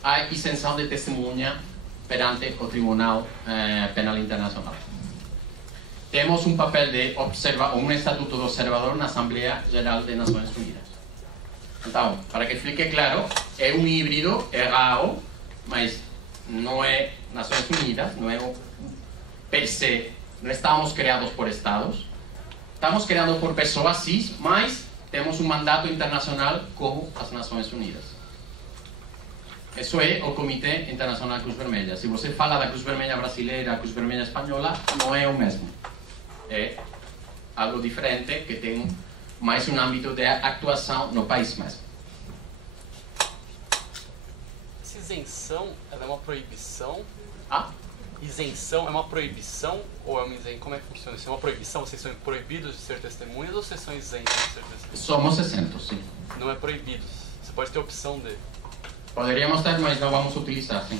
a isenção de testemunha perante o Tribunal Penal Internacional. Temos um papel de estatuto de observador na Assembleia Geral das Nações Unidas. Então, para que fique claro, é um híbrido, é raro, mas não é Nações Unidas, não é per se, não estamos criados por estados, estamos criados por pessoas cis, mas temos um mandato internacional como as Nações Unidas. Isso é o Comitê Internacional da Cruz Vermelha. Se você fala da Cruz Vermelha brasileira, a Cruz Vermelha espanhola, não é o mesmo. É algo diferente que tem mais um âmbito de atuação no país mesmo. Essa isenção, ela é uma proibição? Ah? Isenção é uma proibição ou é uma isenção? Como é que funciona? Se é uma proibição, vocês são proibidos de ser testemunhas ou vocês são isentos de ser testemunhas? Somos isentos, sim. Não é proibidos. Você pode ter opção de... Poderíamos ter, mas não vamos utilizar, sim.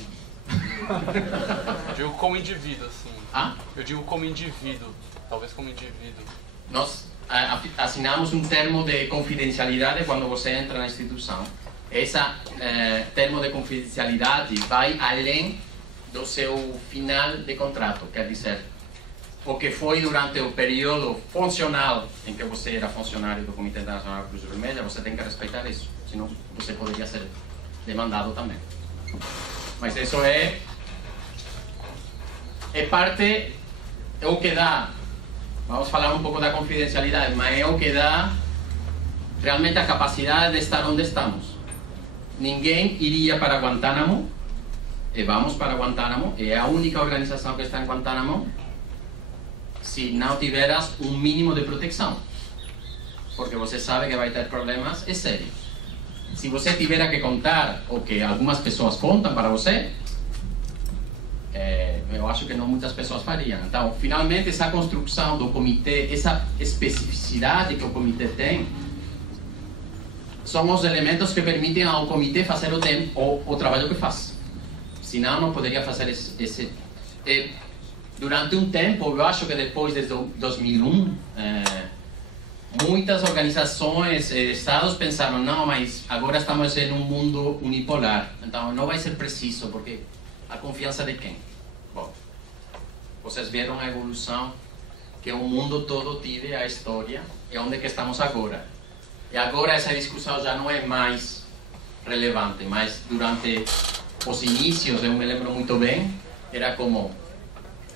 Eu digo como indivíduo, assim. Ah? Eu digo como indivíduo. Talvez como indivíduo. Nós assinamos um termo de confidencialidade quando você entra na instituição. Esse termo de confidencialidade vai além do seu final de contrato, quer dizer, o que foi durante o período funcional em que você era funcionário do Comitê Internacional da Cruz Vermelha, você tem que respeitar isso, senão você poderia ser demandado também. Mas isso é parte, é o que dá, vamos falar um pouco da confidencialidade, mas é o que dá realmente a capacidade de estar onde estamos. Ninguém iria para Guantánamo, e vamos para Guantánamo, é a única organização que está em Guantánamo, se não tiveras um mínimo de proteção, porque você sabe que vai ter problemas sérios. Se você tiver que contar o que algumas pessoas contam para você, eu acho que não muitas pessoas fariam. Então, finalmente, essa construção do comitê, essa especificidade que o comitê tem, são os elementos que permitem ao comitê fazer o trabalho que faz. Senão, não poderia fazer esse durante um tempo, eu acho que depois de 2001, muitas organizações, estados pensaram, não, mas agora estamos em um mundo unipolar, então não vai ser preciso, porque a confiança de quem? Bom, vocês viram a evolução que o mundo todo teve, a história, e onde que estamos agora. E agora essa discussão já não é mais relevante, mas durante os inícios, eu me lembro muito bem, era como,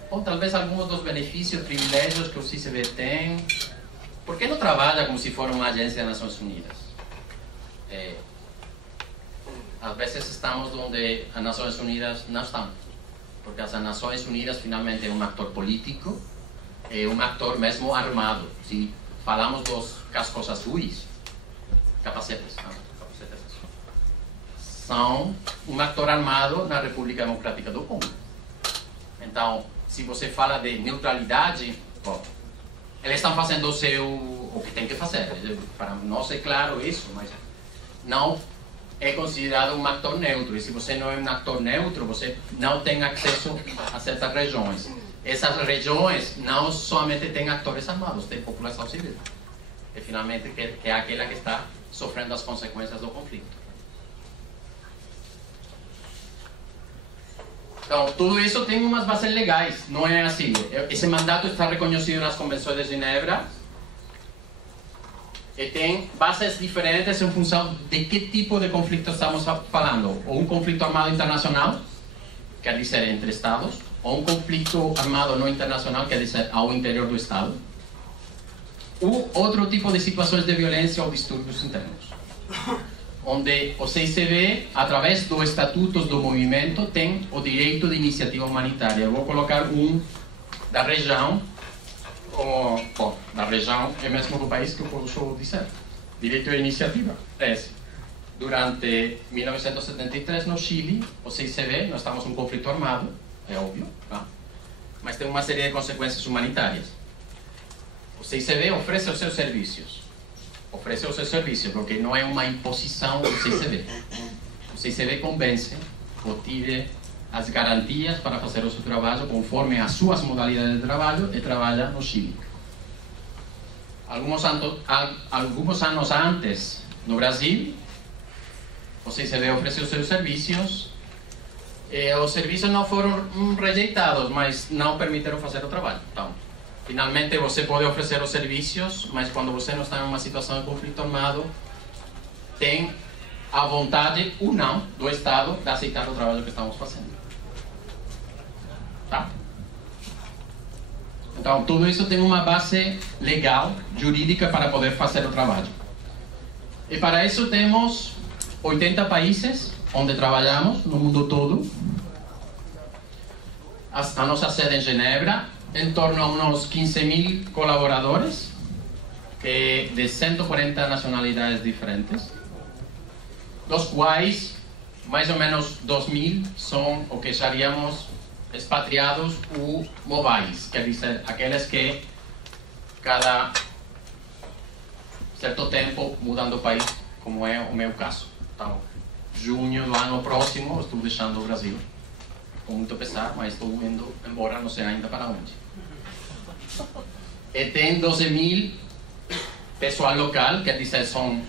ou talvez alguns dos benefícios, privilégios que o CICB tem, por que não trabalha como se for uma agência das Nações Unidas? Às vezes estamos onde as Nações Unidas não estão, porque as Nações Unidas finalmente é um ator político, é um ator mesmo armado. Se falamos dos cascos azuis, capacetes, são um ator armado na República Democrática do Congo. Então, se você fala de neutralidade, bom, eles estão fazendo o que tem que fazer. Para nós é claro isso, mas não é considerado um ator neutro. E se você não é um ator neutro, você não tem acesso a certas regiões. Essas regiões não somente têm atores armados, tem população civil. E finalmente que é aquela que está sofrendo as consequências do conflito. Então, tudo isso tem umas bases legais, não é assim. Esse mandato está reconhecido nas convenções de Genebra e tem bases diferentes em função de que tipo de conflito estamos falando. Ou um conflito armado internacional, quer dizer entre estados, ou um conflito armado não internacional, quer dizer ao interior do estado, ou outro tipo de situações de violência ou distúrbios internos, onde o CICB, através dos estatutos do movimento, tem o direito de iniciativa humanitária. Eu vou colocar um da região, bom, da região é mesmo do país que eu posso dizer. Direito de iniciativa. Durante 1973, no Chile, o CICB, nós estamos em um conflito armado, é óbvio, tá? Mas tem uma série de consequências humanitárias. O CICB oferece os seus serviços. Oferece o seu serviço, porque não é uma imposição do CICB. O CICB convence, obtém as garantias para fazer o seu trabalho conforme as suas modalidades de trabalho e trabalha no Chile. Alguns anos antes, no Brasil, o CICB ofereceu os seus serviços. Os serviços não foram rejeitados, mas não permitiram fazer o trabalho. Então, finalmente você pode oferecer os serviços, mas quando você não está em uma situação de conflito armado, tem a vontade ou não do Estado de aceitar o trabalho que estamos fazendo. Então, tudo isso tem uma base legal, jurídica, para poder fazer o trabalho. E para isso temos 80 países onde trabalhamos, no mundo todo. A nossa sede em Genebra, em torno a uns 15.000 colaboradores, de 140 nacionalidades diferentes, dos quais mais ou menos 2.000 são o que chamaríamos expatriados ou móveis, quer dizer, aqueles que cada certo tempo mudam do país, como é o meu caso. Então, junho do ano próximo estou deixando o Brasil, com muito pesar, mas estou indo embora, não sei ainda para onde. E tem 12.000 pessoal local, quer dizer, são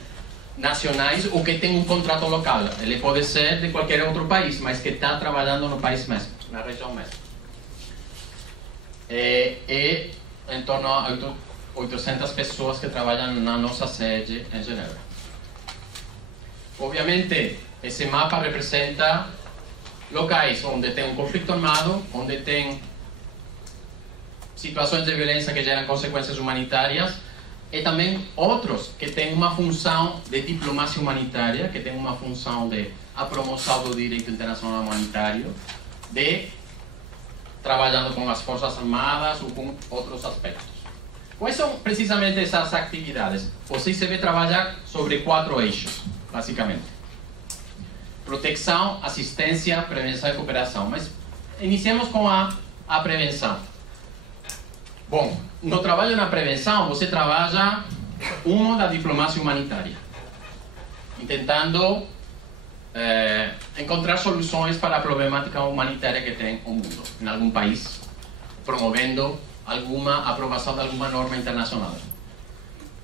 nacionais ou que tem um contrato local. Ele pode ser de qualquer outro país, mas que está trabalhando no país mesmo, na região mesmo. E em torno a 800 pessoas que trabalham na nossa sede em Genebra. Obviamente, esse mapa representa locais onde tem um conflito armado, onde tem situações de violência que geram consequências humanitárias, e também outros que têm uma função de diplomacia humanitária, que têm uma função de a promoção do direito internacional humanitário, de trabalhando com as forças armadas ou com outros aspectos. Quais são precisamente essas atividades? O CICB trabalha sobre 4 eixos, basicamente: proteção, assistência, prevenção e cooperação. Mas iniciemos com a prevenção. Bom, no trabalho na prevenção, você trabalha da diplomacia humanitária, tentando encontrar soluções para a problemática humanitária que tem o mundo, em algum país, promovendo alguma aprovação de alguma norma internacional.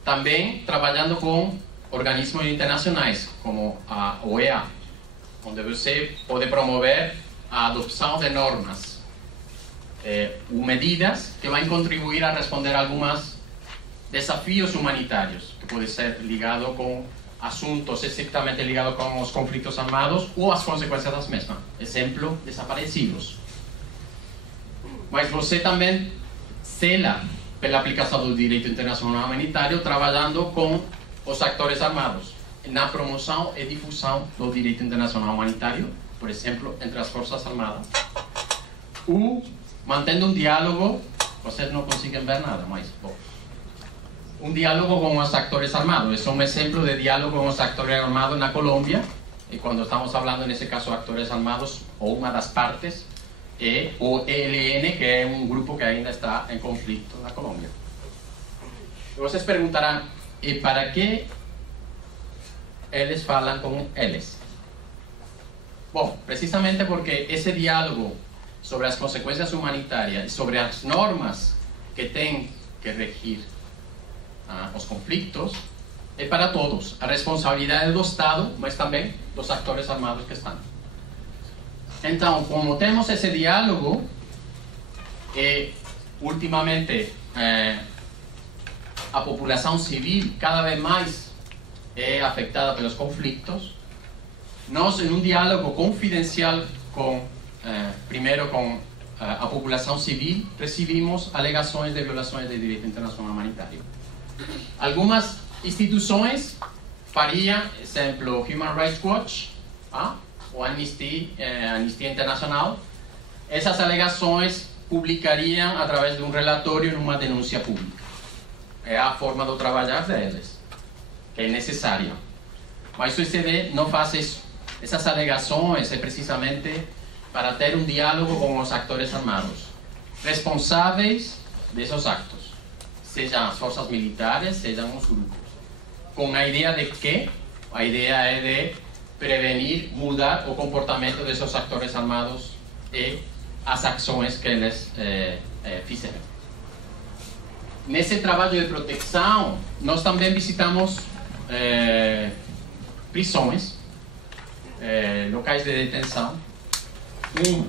Também trabalhando com organismos internacionais, como a OEA, onde você pode promover a adopção de normas ou medidas que vão contribuir a responder a alguns desafios humanitários, que pode ser ligado com assuntos estritamente ligados com os conflitos armados ou as consequências das mesmas. Exemplo, desaparecidos. Mas você também zela pela aplicação do direito internacional humanitário, trabalhando com os atores armados na promoção e difusão do direito internacional humanitário, por exemplo, entre as forças armadas, ou mantendo um diálogo. Vocês não conseguem ver nada, mas bom, um diálogo com os atores armados. Esse é um exemplo de diálogo com os atores armados na Colômbia, e quando estamos falando nesse caso de atores armados, ou uma das partes é o ELN, que é um grupo que ainda está em conflito na Colômbia. E vocês perguntarão, e para que eles falam com eles? Bom, precisamente porque esse diálogo sobre as consequências humanitárias e sobre as normas que têm que regir os conflitos é para todos. A responsabilidade do Estado, mas também dos atores armados que estão. Então, como temos esse diálogo, e ultimamente a população civil cada vez mais é afetada pelos conflitos, nós, em um diálogo confidencial primeiro com a população civil, recebimos alegações de violações do direito internacional humanitário. Algumas instituições fariam, exemplo, Human Rights Watch, ou Anistia Internacional, essas alegações publicariam através de um relatório numa denúncia pública. É a forma de trabalhar deles, que é necessária. Mas o ICD não faz isso. Essas alegações é precisamente para ter um diálogo com os atores armados, responsáveis desses actos, sejam as forças militares, sejam os grupos. Com a ideia de que? A ideia é de prevenir, mudar o comportamento desses atores armados e as ações que eles fizeram. Nesse trabalho de proteção, nós também visitamos prisões, locais de detenção,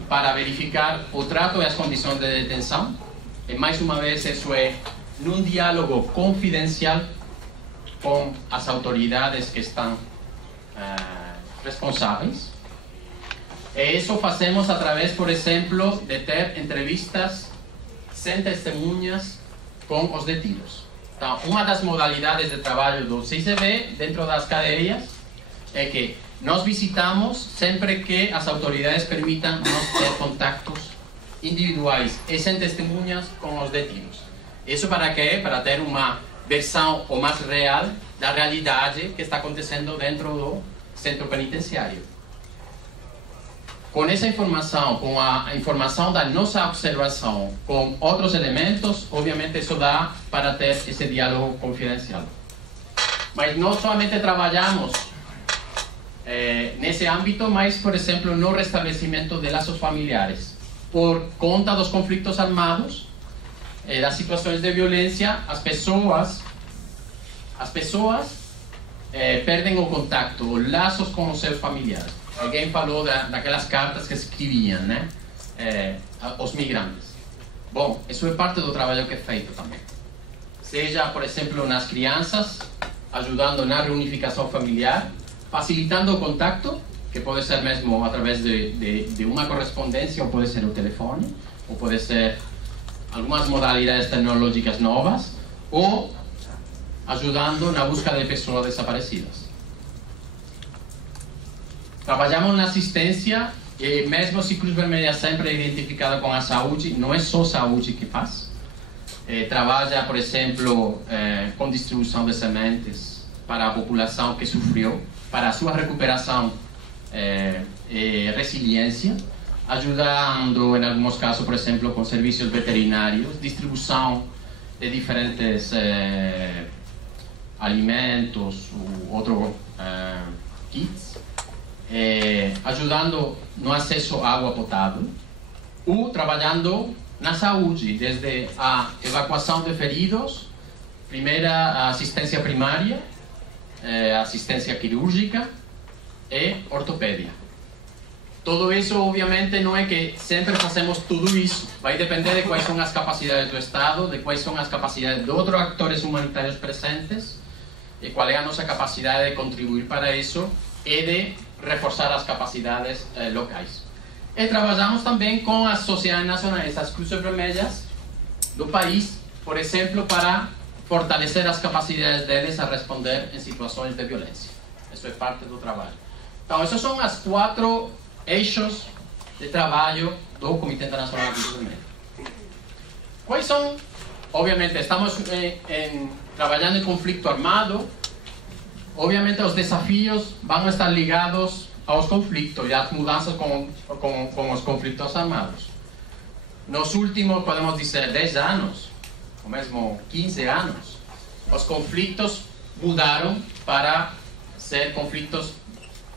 para verificar o trato e as condições de detenção. E mais uma vez, isso é num diálogo confidencial com as autoridades que estão responsáveis. E isso fazemos através, por exemplo, de ter entrevistas sem testemunhas com os detidos. Então, uma das modalidades de trabalho do CICB dentro das cadeias é que nós visitamos sempre que as autoridades permitam nós ter contactos individuais e sem testemunhas com os detidos. Isso para quê? Para ter uma versão o mais real da realidade que está acontecendo dentro do centro penitenciário. Com essa informação, com a informação da nossa observação, com outros elementos, obviamente isso dá para ter esse diálogo confidencial. Mas não somente trabalhamos nesse âmbito, mas, por exemplo, no restabelecimento de laços familiares. Por conta dos conflitos armados, das situações de violência, as pessoas perdem o contato, os laços com os seus familiares. Alguém falou daquelas cartas que escreviam, né? Os migrantes. Bom, isso é parte do trabalho que é feito também. Seja, por exemplo, nas crianças, ajudando na reunificação familiar, facilitando o contato, que pode ser mesmo através de uma correspondência, ou pode ser o telefone, ou pode ser algumas modalidades tecnológicas novas, ou ajudando na busca de pessoas desaparecidas. Trabalhamos na assistência, e mesmo se Cruz Vermelha sempre é identificada com a saúde, não é só saúde que faz. Trabalha, por exemplo, com distribuição de sementes para a população que sofreu, para a sua recuperação e resiliência, ajudando, em alguns casos, por exemplo, com serviços veterinários, distribuição de diferentes alimentos ou outros kits, ajudando no acesso à água potável, ou trabalhando na saúde, desde a evacuação de feridos, primeira assistência primária, assistência quirúrgica e ortopedia. Tudo isso, obviamente, não é que sempre fazemos tudo isso. Vai depender de quais são as capacidades do Estado, de quais são as capacidades de outros atores humanitários presentes, e qual é a nossa capacidade de contribuir para isso e de reforçar as capacidades locais. E trabalhamos também com as sociedades nacionais, as cruzes vermelhas do país, por exemplo, para fortalecer as capacidades deles a responder em situações de violência. Isso é parte do trabalho. Então, esses são os 4 eixos de trabalho do Comitê Internacional da Cruz Vermelha. Quais são? Obviamente, estamos trabalhando em conflito armado. Obviamente, os desafios vão estar ligados aos conflitos e às mudanças com os conflitos armados. Nos últimos, podemos dizer, 10 anos, ou mesmo 15 anos, os conflitos mudaram para ser conflitos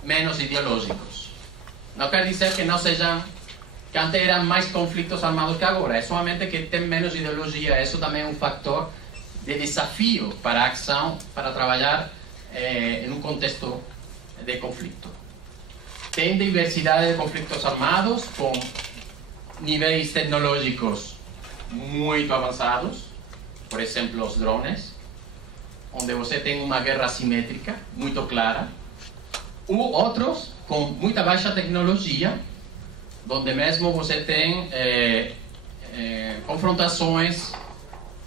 menos ideológicos. Não quer dizer que não sejam, que antes eram mais conflitos armados que agora, é somente que tem menos ideologia. Isso também é um fator de desafio para a ação, para trabalhar em um contexto de conflito. Tem diversidade de conflitos armados com níveis tecnológicos muito avançados, por exemplo, os drones, onde você tem uma guerra assimétrica muito clara, ou outros com muita baixa tecnologia, onde mesmo você tem confrontações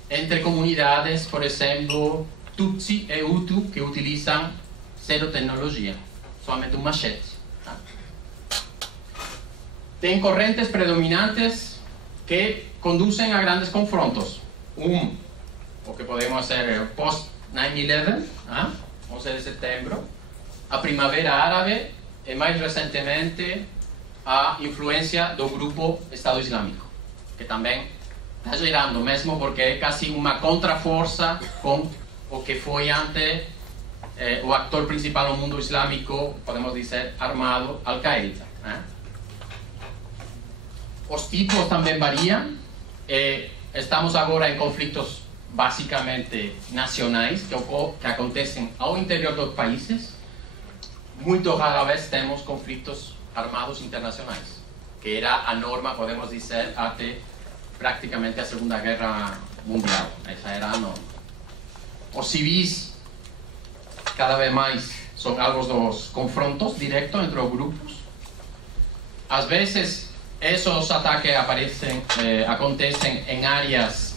entre comunidades, por exemplo, Tutsi e Hutu, que utilizam zero tecnologia, somente um machete. Tá? Tem correntes predominantes que conduzem a grandes confrontos. O que podemos ser post-9/11, 11 de setembro, a Primavera Árabe e, mais recentemente, a influência do grupo Estado Islâmico, que também está gerando, mesmo porque é quase uma contraforça com o que foi antes o ator principal no mundo islâmico, podemos dizer, armado, Al-Qaeda. Os tipos também variam. Estamos agora em conflitos basicamente nacionais, que acontecem ao interior dos países. Muito rara vez temos conflitos armados internacionais, que era a norma, podemos dizer, até praticamente a Segunda Guerra Mundial. Essa era a norma. Os civis, cada vez mais, são alvos dos confrontos diretos entre os grupos. Às vezes, esos ataques acontecen en áreas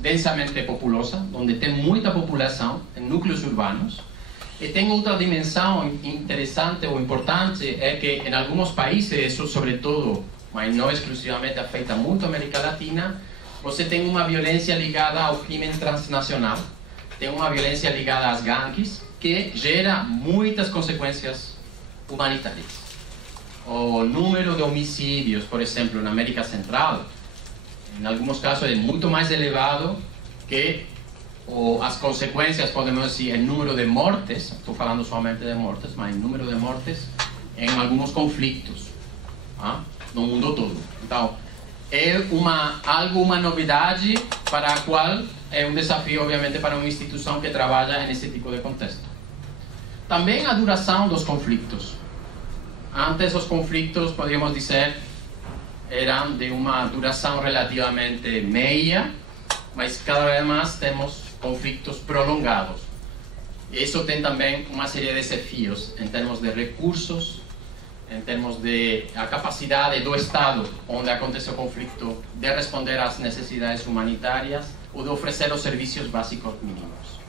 densamente populosas, donde tem muita população, em núcleos urbanos. E tem outra dimensão interessante ou importante, é que em alguns países, isso sobretudo, mas não exclusivamente, afeta muito a América Latina, você tem uma violência ligada ao crime transnacional, tem uma violência ligada às gangues, que gera muitas consequências humanitárias. O número de homicídios, por exemplo, na América Central, em alguns casos é muito mais elevado que as consequências, podemos dizer, em número de mortes, estou falando somente de mortes, mas em número de mortes em alguns conflitos no mundo todo. Então, é uma novidade para a qual é um desafio, obviamente, para uma instituição que trabalha nesse tipo de contexto. Também a duração dos conflitos. Antes, os conflitos, podemos dizer, eram de uma duração relativamente meia, mas cada vez mais temos conflitos prolongados. Isso tem também uma série de desafios em termos de recursos, em termos de a capacidade do Estado onde acontece o conflito de responder às necessidades humanitárias ou de oferecer os serviços básicos mínimos.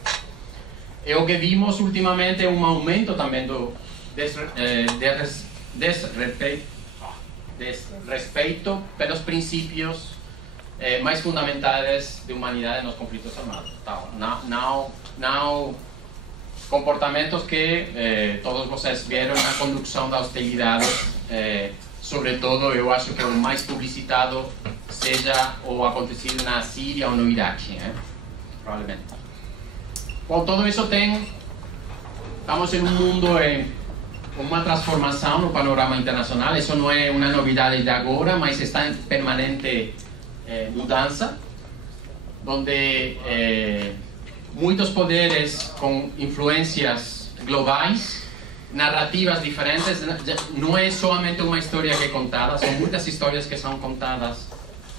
E o que vimos ultimamente é um aumento também do desrespeito pelos princípios mais fundamentais de humanidade nos conflitos armados. Não comportamentos que todos vocês viram na condução da hostilidade, sobretudo, eu acho que o mais publicitado seja o acontecido na Síria ou no Iraque, provavelmente. Bom, tudo isso estamos em um mundo com uma transformação no panorama internacional. Isso não é uma novidade de agora, mas está em permanente mudança, onde muitos poderes com influências globais, narrativas diferentes, não é somente uma história que é contada, são muitas histórias que são contadas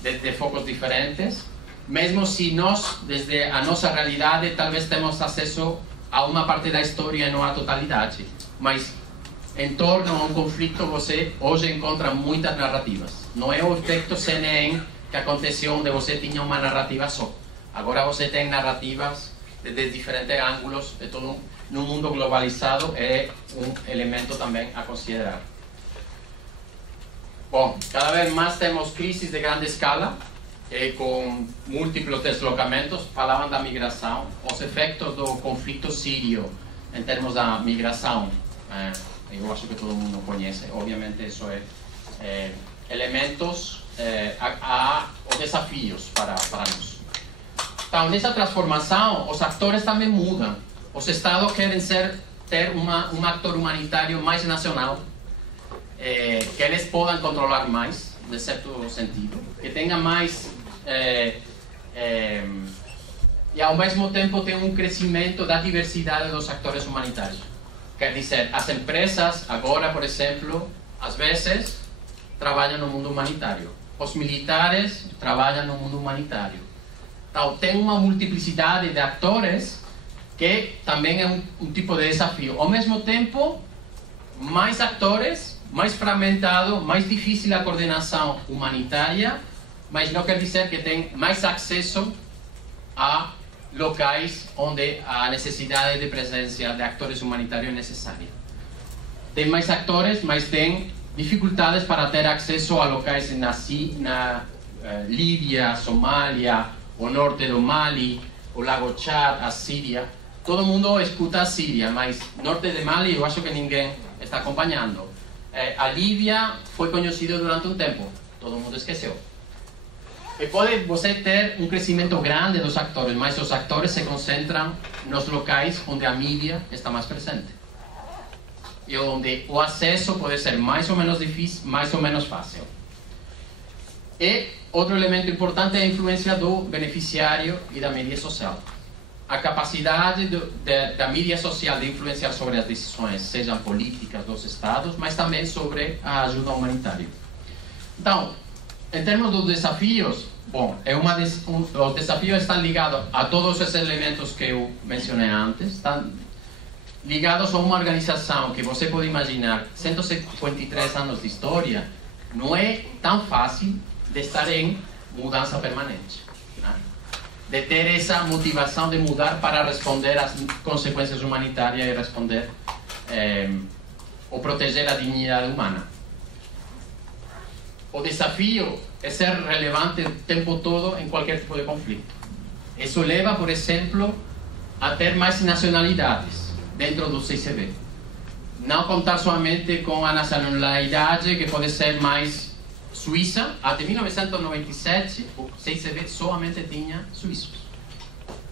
desde focos diferentes, mesmo se nós, desde a nossa realidade, talvez temos acesso a uma parte da história e não a totalidade, mas em torno a um conflito você hoje encontra muitas narrativas. Não é o efeito CNN que aconteceu onde você tinha uma narrativa só. Agora você tem narrativas de diferentes ângulos, de todo no mundo globalizado, é um elemento também a considerar. Bom, cada vez mais temos crises de grande escala, com múltiplos deslocamentos. Falavam da migração, os efeitos do conflito sírio em termos da migração, eu acho que todo mundo conhece, obviamente isso é elementos ou desafios para nós. Então, nessa transformação, os atores também mudam. Os estados querem ter um ator humanitário mais nacional, que eles possam controlar mais, de certo sentido, que tenha mais e ao mesmo tempo tem um crescimento da diversidade dos atores humanitários. Quer dizer, as empresas agora, por exemplo, às vezes trabalham no mundo humanitário. Os militares trabalham no mundo humanitário. Então, tem uma multiplicidade de atores que também é um tipo de desafio. Ao mesmo tempo, mais atores, mais fragmentado, mais difícil a coordenação humanitária, mas não quer dizer que tem mais acesso a locais onde a necessidade de presença de atores humanitários é necessária. Tem mais atores, mas tem dificuldades para ter acesso a locais na Líbia, Somália, o norte do Mali, o Lago Chad, a Síria. Todo mundo escuta a Síria, mas norte de Mali eu acho que ninguém está acompanhando. A Líbia foi conhecida durante um tempo, todo mundo esqueceu. E pode você ter um crescimento grande dos atores, mas os atores se concentram nos locais onde a mídia está mais presente. E onde o acesso pode ser mais ou menos difícil, mais ou menos fácil. E outro elemento importante é a influência do beneficiário e da mídia social. A capacidade da mídia social de influenciar sobre as decisões, sejam políticas dos estados, mas também sobre a ajuda humanitária. Então, em termos dos desafios, bom, os desafios estão ligados a todos esses elementos que eu mencionei antes. ligados a uma organização que você pode imaginar, 153 anos de história, não é tão fácil de estar em mudança permanente, né? De ter essa motivação de mudar para responder às consequências humanitárias e responder ou proteger a dignidade humana. O desafio é ser relevante o tempo todo em qualquer tipo de conflito. Isso leva, por exemplo, a ter mais nacionalidades dentro do CICB. Não contar somente com a nacionalidade, que pode ser mais suíça. Até 1997, o CICB somente tinha suíços.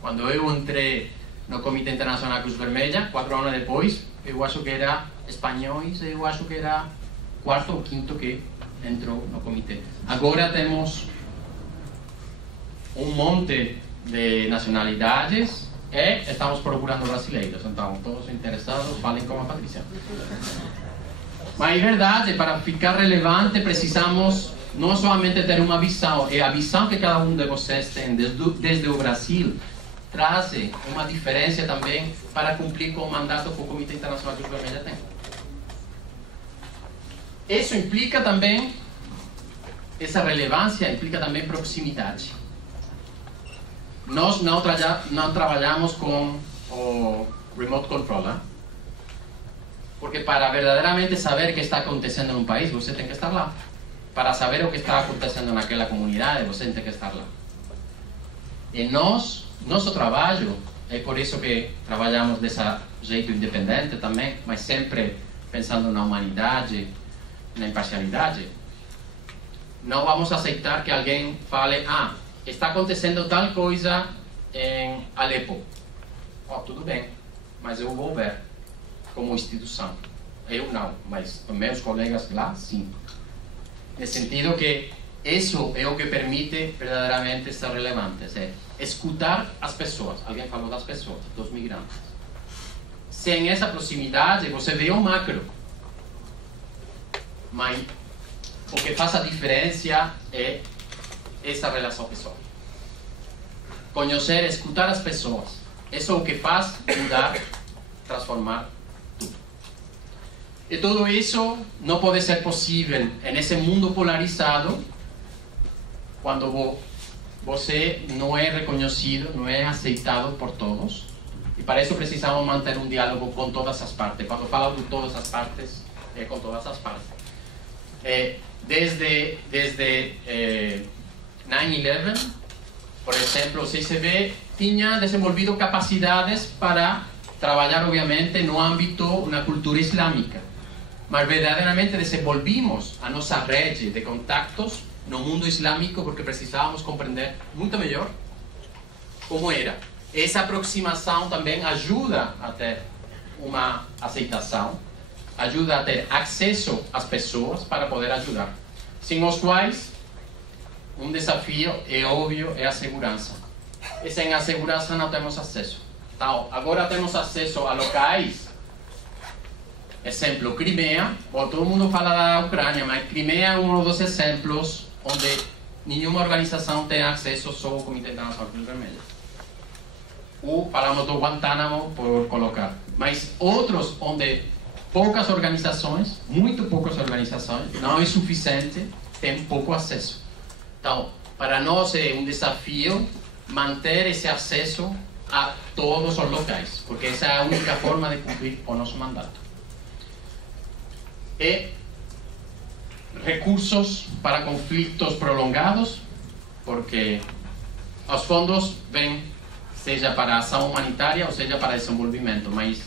Quando eu entrei no Comitê Internacional Cruz Vermelha, 4 anos depois, eu acho que era espanhóis, eu acho que era quarto ou quinto que entrou no comitê. Agora temos um monte de nacionalidades e estamos procurando brasileiros. Então, todos interessados, falem com a Patrícia. Mas é verdade, para ficar relevante, precisamos não somente ter uma visão, é a visão que cada um de vocês tem desde o Brasil, traz uma diferença também para cumprir com o mandato que o Comitê Internacional Cruz Vermelha tem. Isso implica também, essa relevância implica também proximidade. Nós não trabalhamos com o remote control, né? Porque para verdadeiramente saber o que está acontecendo num país, você tem que estar lá. Para saber o que está acontecendo naquela comunidade, você tem que estar lá. E nosso trabalho, é por isso que trabalhamos desse jeito independente também, mas sempre pensando na humanidade, na imparcialidade. Não vamos aceitar que alguém fale: está acontecendo tal coisa em Alepo. Tudo bem, mas eu vou ver como instituição. Eu não, mas meus colegas lá, sim. Nesse sentido que isso é o que permite verdadeiramente ser relevante, é escutar as pessoas. Alguém falou das pessoas, dos migrantes. Sem essa proximidade, você vê o macro. Mas o que faz a diferença é essa relação pessoal. Conhecer, escutar as pessoas. Isso é o que faz mudar, transformar tudo. E tudo isso não pode ser possível nesse mundo polarizado quando você não é reconhecido, não é aceitado por todos. E para isso precisamos manter um diálogo com todas as partes. Quando falo de todas as partes, é com todas as partes. Desde 9/11, por exemplo, o CICB tinha desenvolvido capacidades para trabalhar, obviamente, no âmbito da cultura islâmica. Mas verdadeiramente desenvolvimos a nossa rede de contactos no mundo islâmico porque precisávamos compreender muito melhor como era. Essa aproximação também ajuda a ter uma aceitação, ajuda a ter acesso às pessoas para poder ajudar. Sem os quais, um desafio, é óbvio, é a segurança. E sem a segurança não temos acesso. Então, agora temos acesso a locais. Exemplo, Crimeia. Todo mundo fala da Ucrânia, mas Crimeia é um dos exemplos onde nenhuma organização tem acesso, só o Comitê Internacional Cruz Vermelha. Ou falamos do Guantánamo, por colocar. Mas outros onde poucas organizações, muito poucas organizações, não é suficiente, tem pouco acesso. Então, para nós é um desafio manter esse acesso a todos os locais, porque essa é a única forma de cumprir o nosso mandato. E recursos para conflitos prolongados, porque os fundos vêm seja para ação humanitária ou seja para desenvolvimento, mas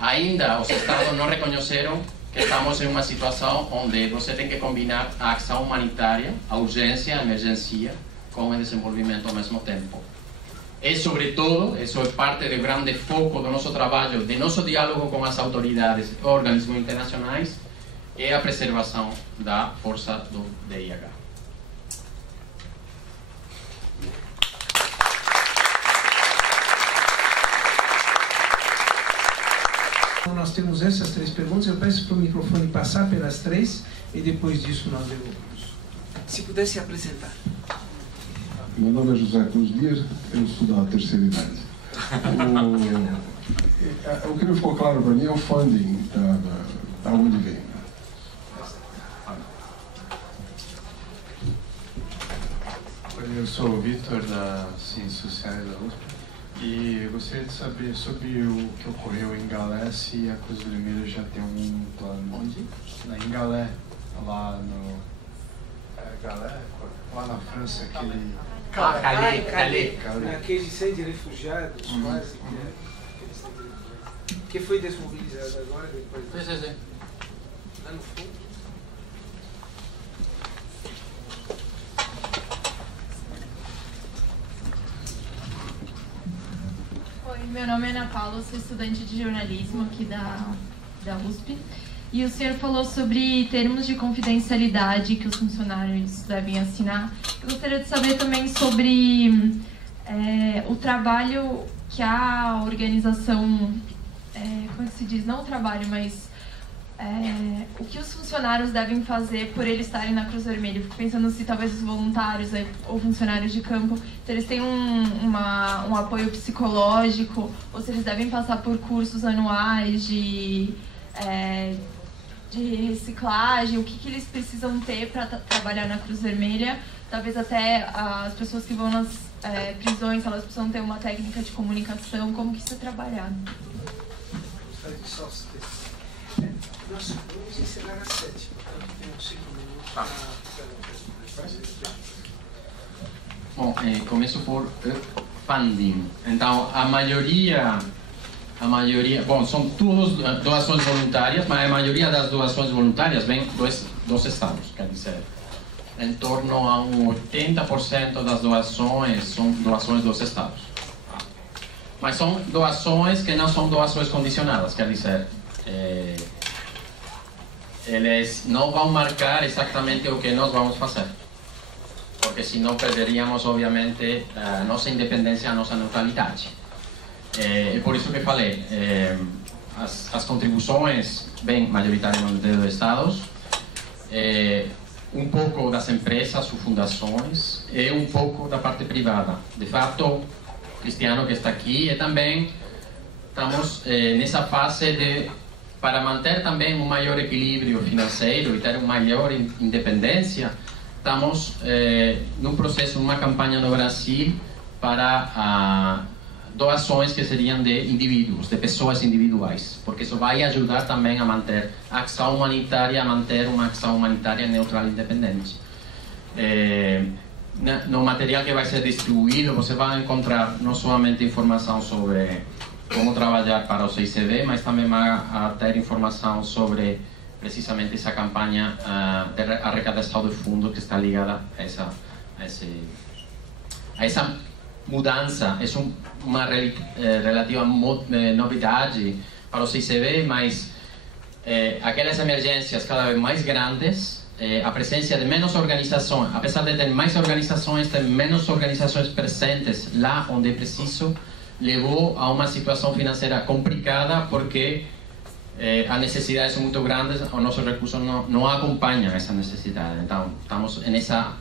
ainda os Estados não reconheceram que estamos em uma situação onde você tem que combinar a ação humanitária, a urgência, a emergência, com o desenvolvimento ao mesmo tempo. E, sobretudo, isso é parte do grande foco do nosso trabalho, de nosso diálogo com as autoridades e organismos internacionais, é a preservação da força do DIH. Nós temos essas 3 perguntas. Eu peço para o microfone passar pelas 3 e depois disso nós devolvemos. Se pudesse apresentar. Meu nome é José Cruz Dias, eu sou da terceira idade. O que não ficou claro para mim é o funding, da onde vem. Eu sou o Vitor, da Ciências Sociais da USP, e eu gostaria de saber sobre o que ocorreu em Galé, se a Cruz Vermelha já tem um plano. Onde? Em Galé, lá no... Galé? Lá na França, aquele... Calais. Aquele centro de refugiados, quase que foi desmobilizado agora, depois. Sim. Lá no fundo. Oi, meu nome é Ana Paula, sou estudante de jornalismo aqui da USP. E o senhor falou sobre termos de confidencialidade que os funcionários devem assinar. Eu gostaria de saber também sobre o trabalho que a organização, como é que se diz? Não o trabalho, mas o que os funcionários devem fazer por eles estarem na Cruz Vermelha. Eu fico pensando se talvez os voluntários ou funcionários de campo, se eles têm um apoio psicológico, ou se eles devem passar por cursos anuais de reciclagem, o que eles precisam ter para trabalhar na Cruz Vermelha. Talvez até as pessoas que vão nas prisões, elas precisam ter uma técnica de comunicação. Como que isso é trabalhado? Nós vamos encerrar às 7, portanto temos 5 minutos. Bom, começo por funding. Então, a maioria, bom, são todas doações voluntárias, mas a maioria das doações voluntárias vem dos estados, quer dizer, em torno a 80% das doações são doações dos estados. Mas são doações que não são doações condicionadas, quer dizer, eles não vão marcar exatamente o que nós vamos fazer, porque senão perderíamos, obviamente, a nossa independência, a nossa neutralidade. É por isso que falei, as contribuições vêm majoritariamente dos estados, um pouco das empresas ou fundações e um pouco da parte privada. De fato, Cristiano, que está aqui, e também estamos nessa fase para manter também um maior equilíbrio financeiro e ter uma maior independência, estamos num processo, numa campanha no Brasil para doações que seriam de indivíduos, de pessoas individuais, porque isso vai ajudar também a manter a ação humanitária, a manter uma ação humanitária neutral e independente. No material que vai ser distribuído, você vai encontrar não somente informação sobre como trabalhar para o CICB, mas também vai ter informação sobre precisamente essa campanha de arrecadação de fundos que está ligada a essa mudança. É uma relativa novidade para o CICB, mas aquelas emergências cada vez mais grandes, a presença de menos organizações, apesar de ter mais organizações, ter menos organizações presentes lá onde é preciso, levou a uma situação financeira complicada, porque as necessidades são muito grandes, os nossos recursos não acompanham essa necessidade. Então, estamos nessa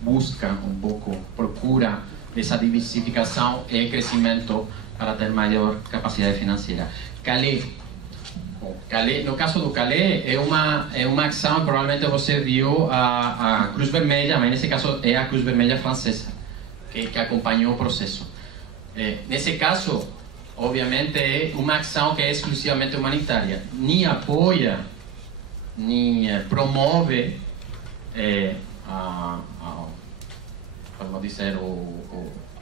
busca, um pouco, procura dessa diversificação e crescimento para ter maior capacidade financeira. Calais, no caso do Calais, é uma ação, provavelmente você viu a Cruz Vermelha, mas nesse caso é a Cruz Vermelha francesa que acompanhou o processo. Nesse caso, obviamente, é uma ação que é exclusivamente humanitária. Nem apoia, nem promove como dizer,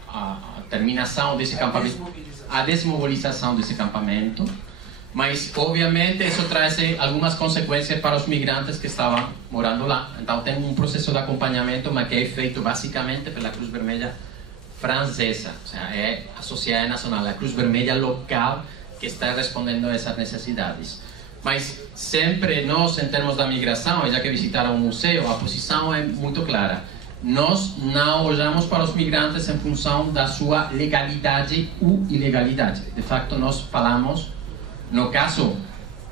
a terminação desse campamento, a desmobilização desse campamento, mas obviamente isso traz algumas consequências para os migrantes que estavam morando lá. Então tem um processo de acompanhamento, mas que é feito basicamente pela Cruz Vermelha francesa, ou seja, é a Sociedade Nacional, a Cruz Vermelha local que está respondendo a essas necessidades. Mas sempre nós, em termos da migração, já que visitaram o museu, a posição é muito clara. Nós não olhamos para os migrantes em função da sua legalidade ou ilegalidade. De facto, nós falamos, no caso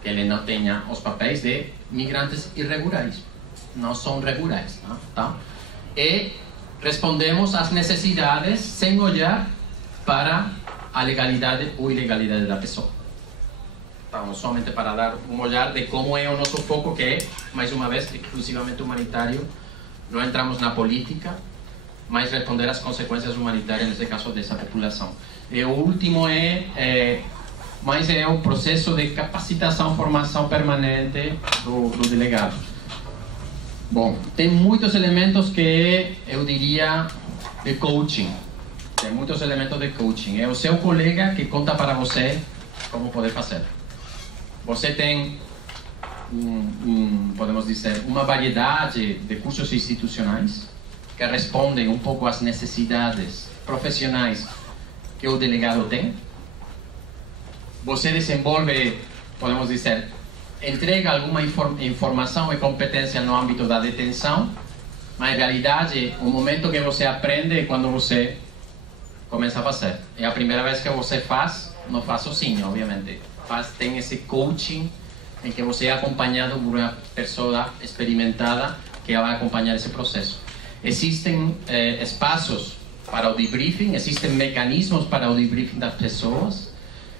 que ele não tenha os papéis, de migrantes irregulares. Não são regulares. Não? Tá? E respondemos às necessidades sem olhar para a legalidade ou ilegalidade da pessoa. Então, somente para dar um olhar de como é o nosso foco, que é, mais uma vez, exclusivamente humanitário. Não entramos na política, mas responder às consequências humanitárias, nesse caso, dessa população. E o último mas é o processo de capacitação, formação permanente do delegado. Bom, tem muitos elementos que eu diria de coaching. Tem muitos elementos de coaching. É o seu colega que conta para você como poder fazer. Você tem, podemos dizer, uma variedade de cursos institucionais que respondem um pouco às necessidades profissionais que o delegado tem. Você desenvolve, podemos dizer, entrega alguma informação e competência no âmbito da detenção, mas, em realidade, o momento que você aprende é quando você começa a fazer. É a primeira vez que você faz, não faz sozinho, obviamente. Tem esse coaching em que você é acompanhado por uma pessoa experimentada que vai acompanhar esse processo. Existem espaços para o debriefing, existem mecanismos para o debriefing das pessoas.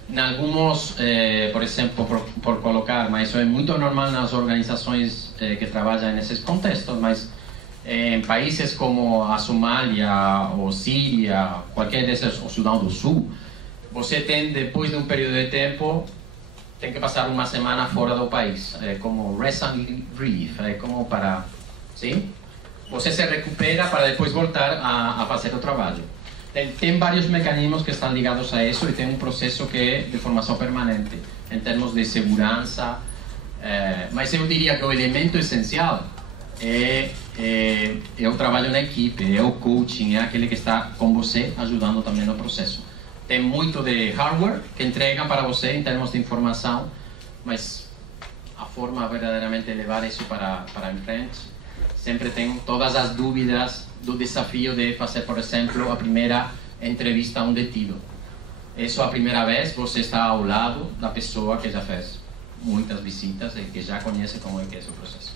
Em alguns, por exemplo, por colocar, mas isso é muito normal nas organizações que trabalham nesses contextos, mas em países como a Somália ou Síria, qualquer desses, o Sudão do Sul, você tem, depois de um período de tempo, tem que passar uma semana fora do país, como rest and relief, como para, sim? Você se recupera para depois voltar a fazer o trabalho. Tem vários mecanismos que estão ligados a isso e tem um processo que é de formação permanente, em termos de segurança, mas eu diria que o elemento essencial é o trabalho na equipe, é o coaching, é aquele que está com você ajudando também no processo. Tem muito de hardware que entrega para você em termos de informação, mas a forma verdadeiramente de levar isso para em frente, sempre tem todas as dúvidas do desafio de fazer, por exemplo, a primeira entrevista a um detido. Isso a primeira vez, você está ao lado da pessoa que já fez muitas visitas e que já conhece como é que é esse processo.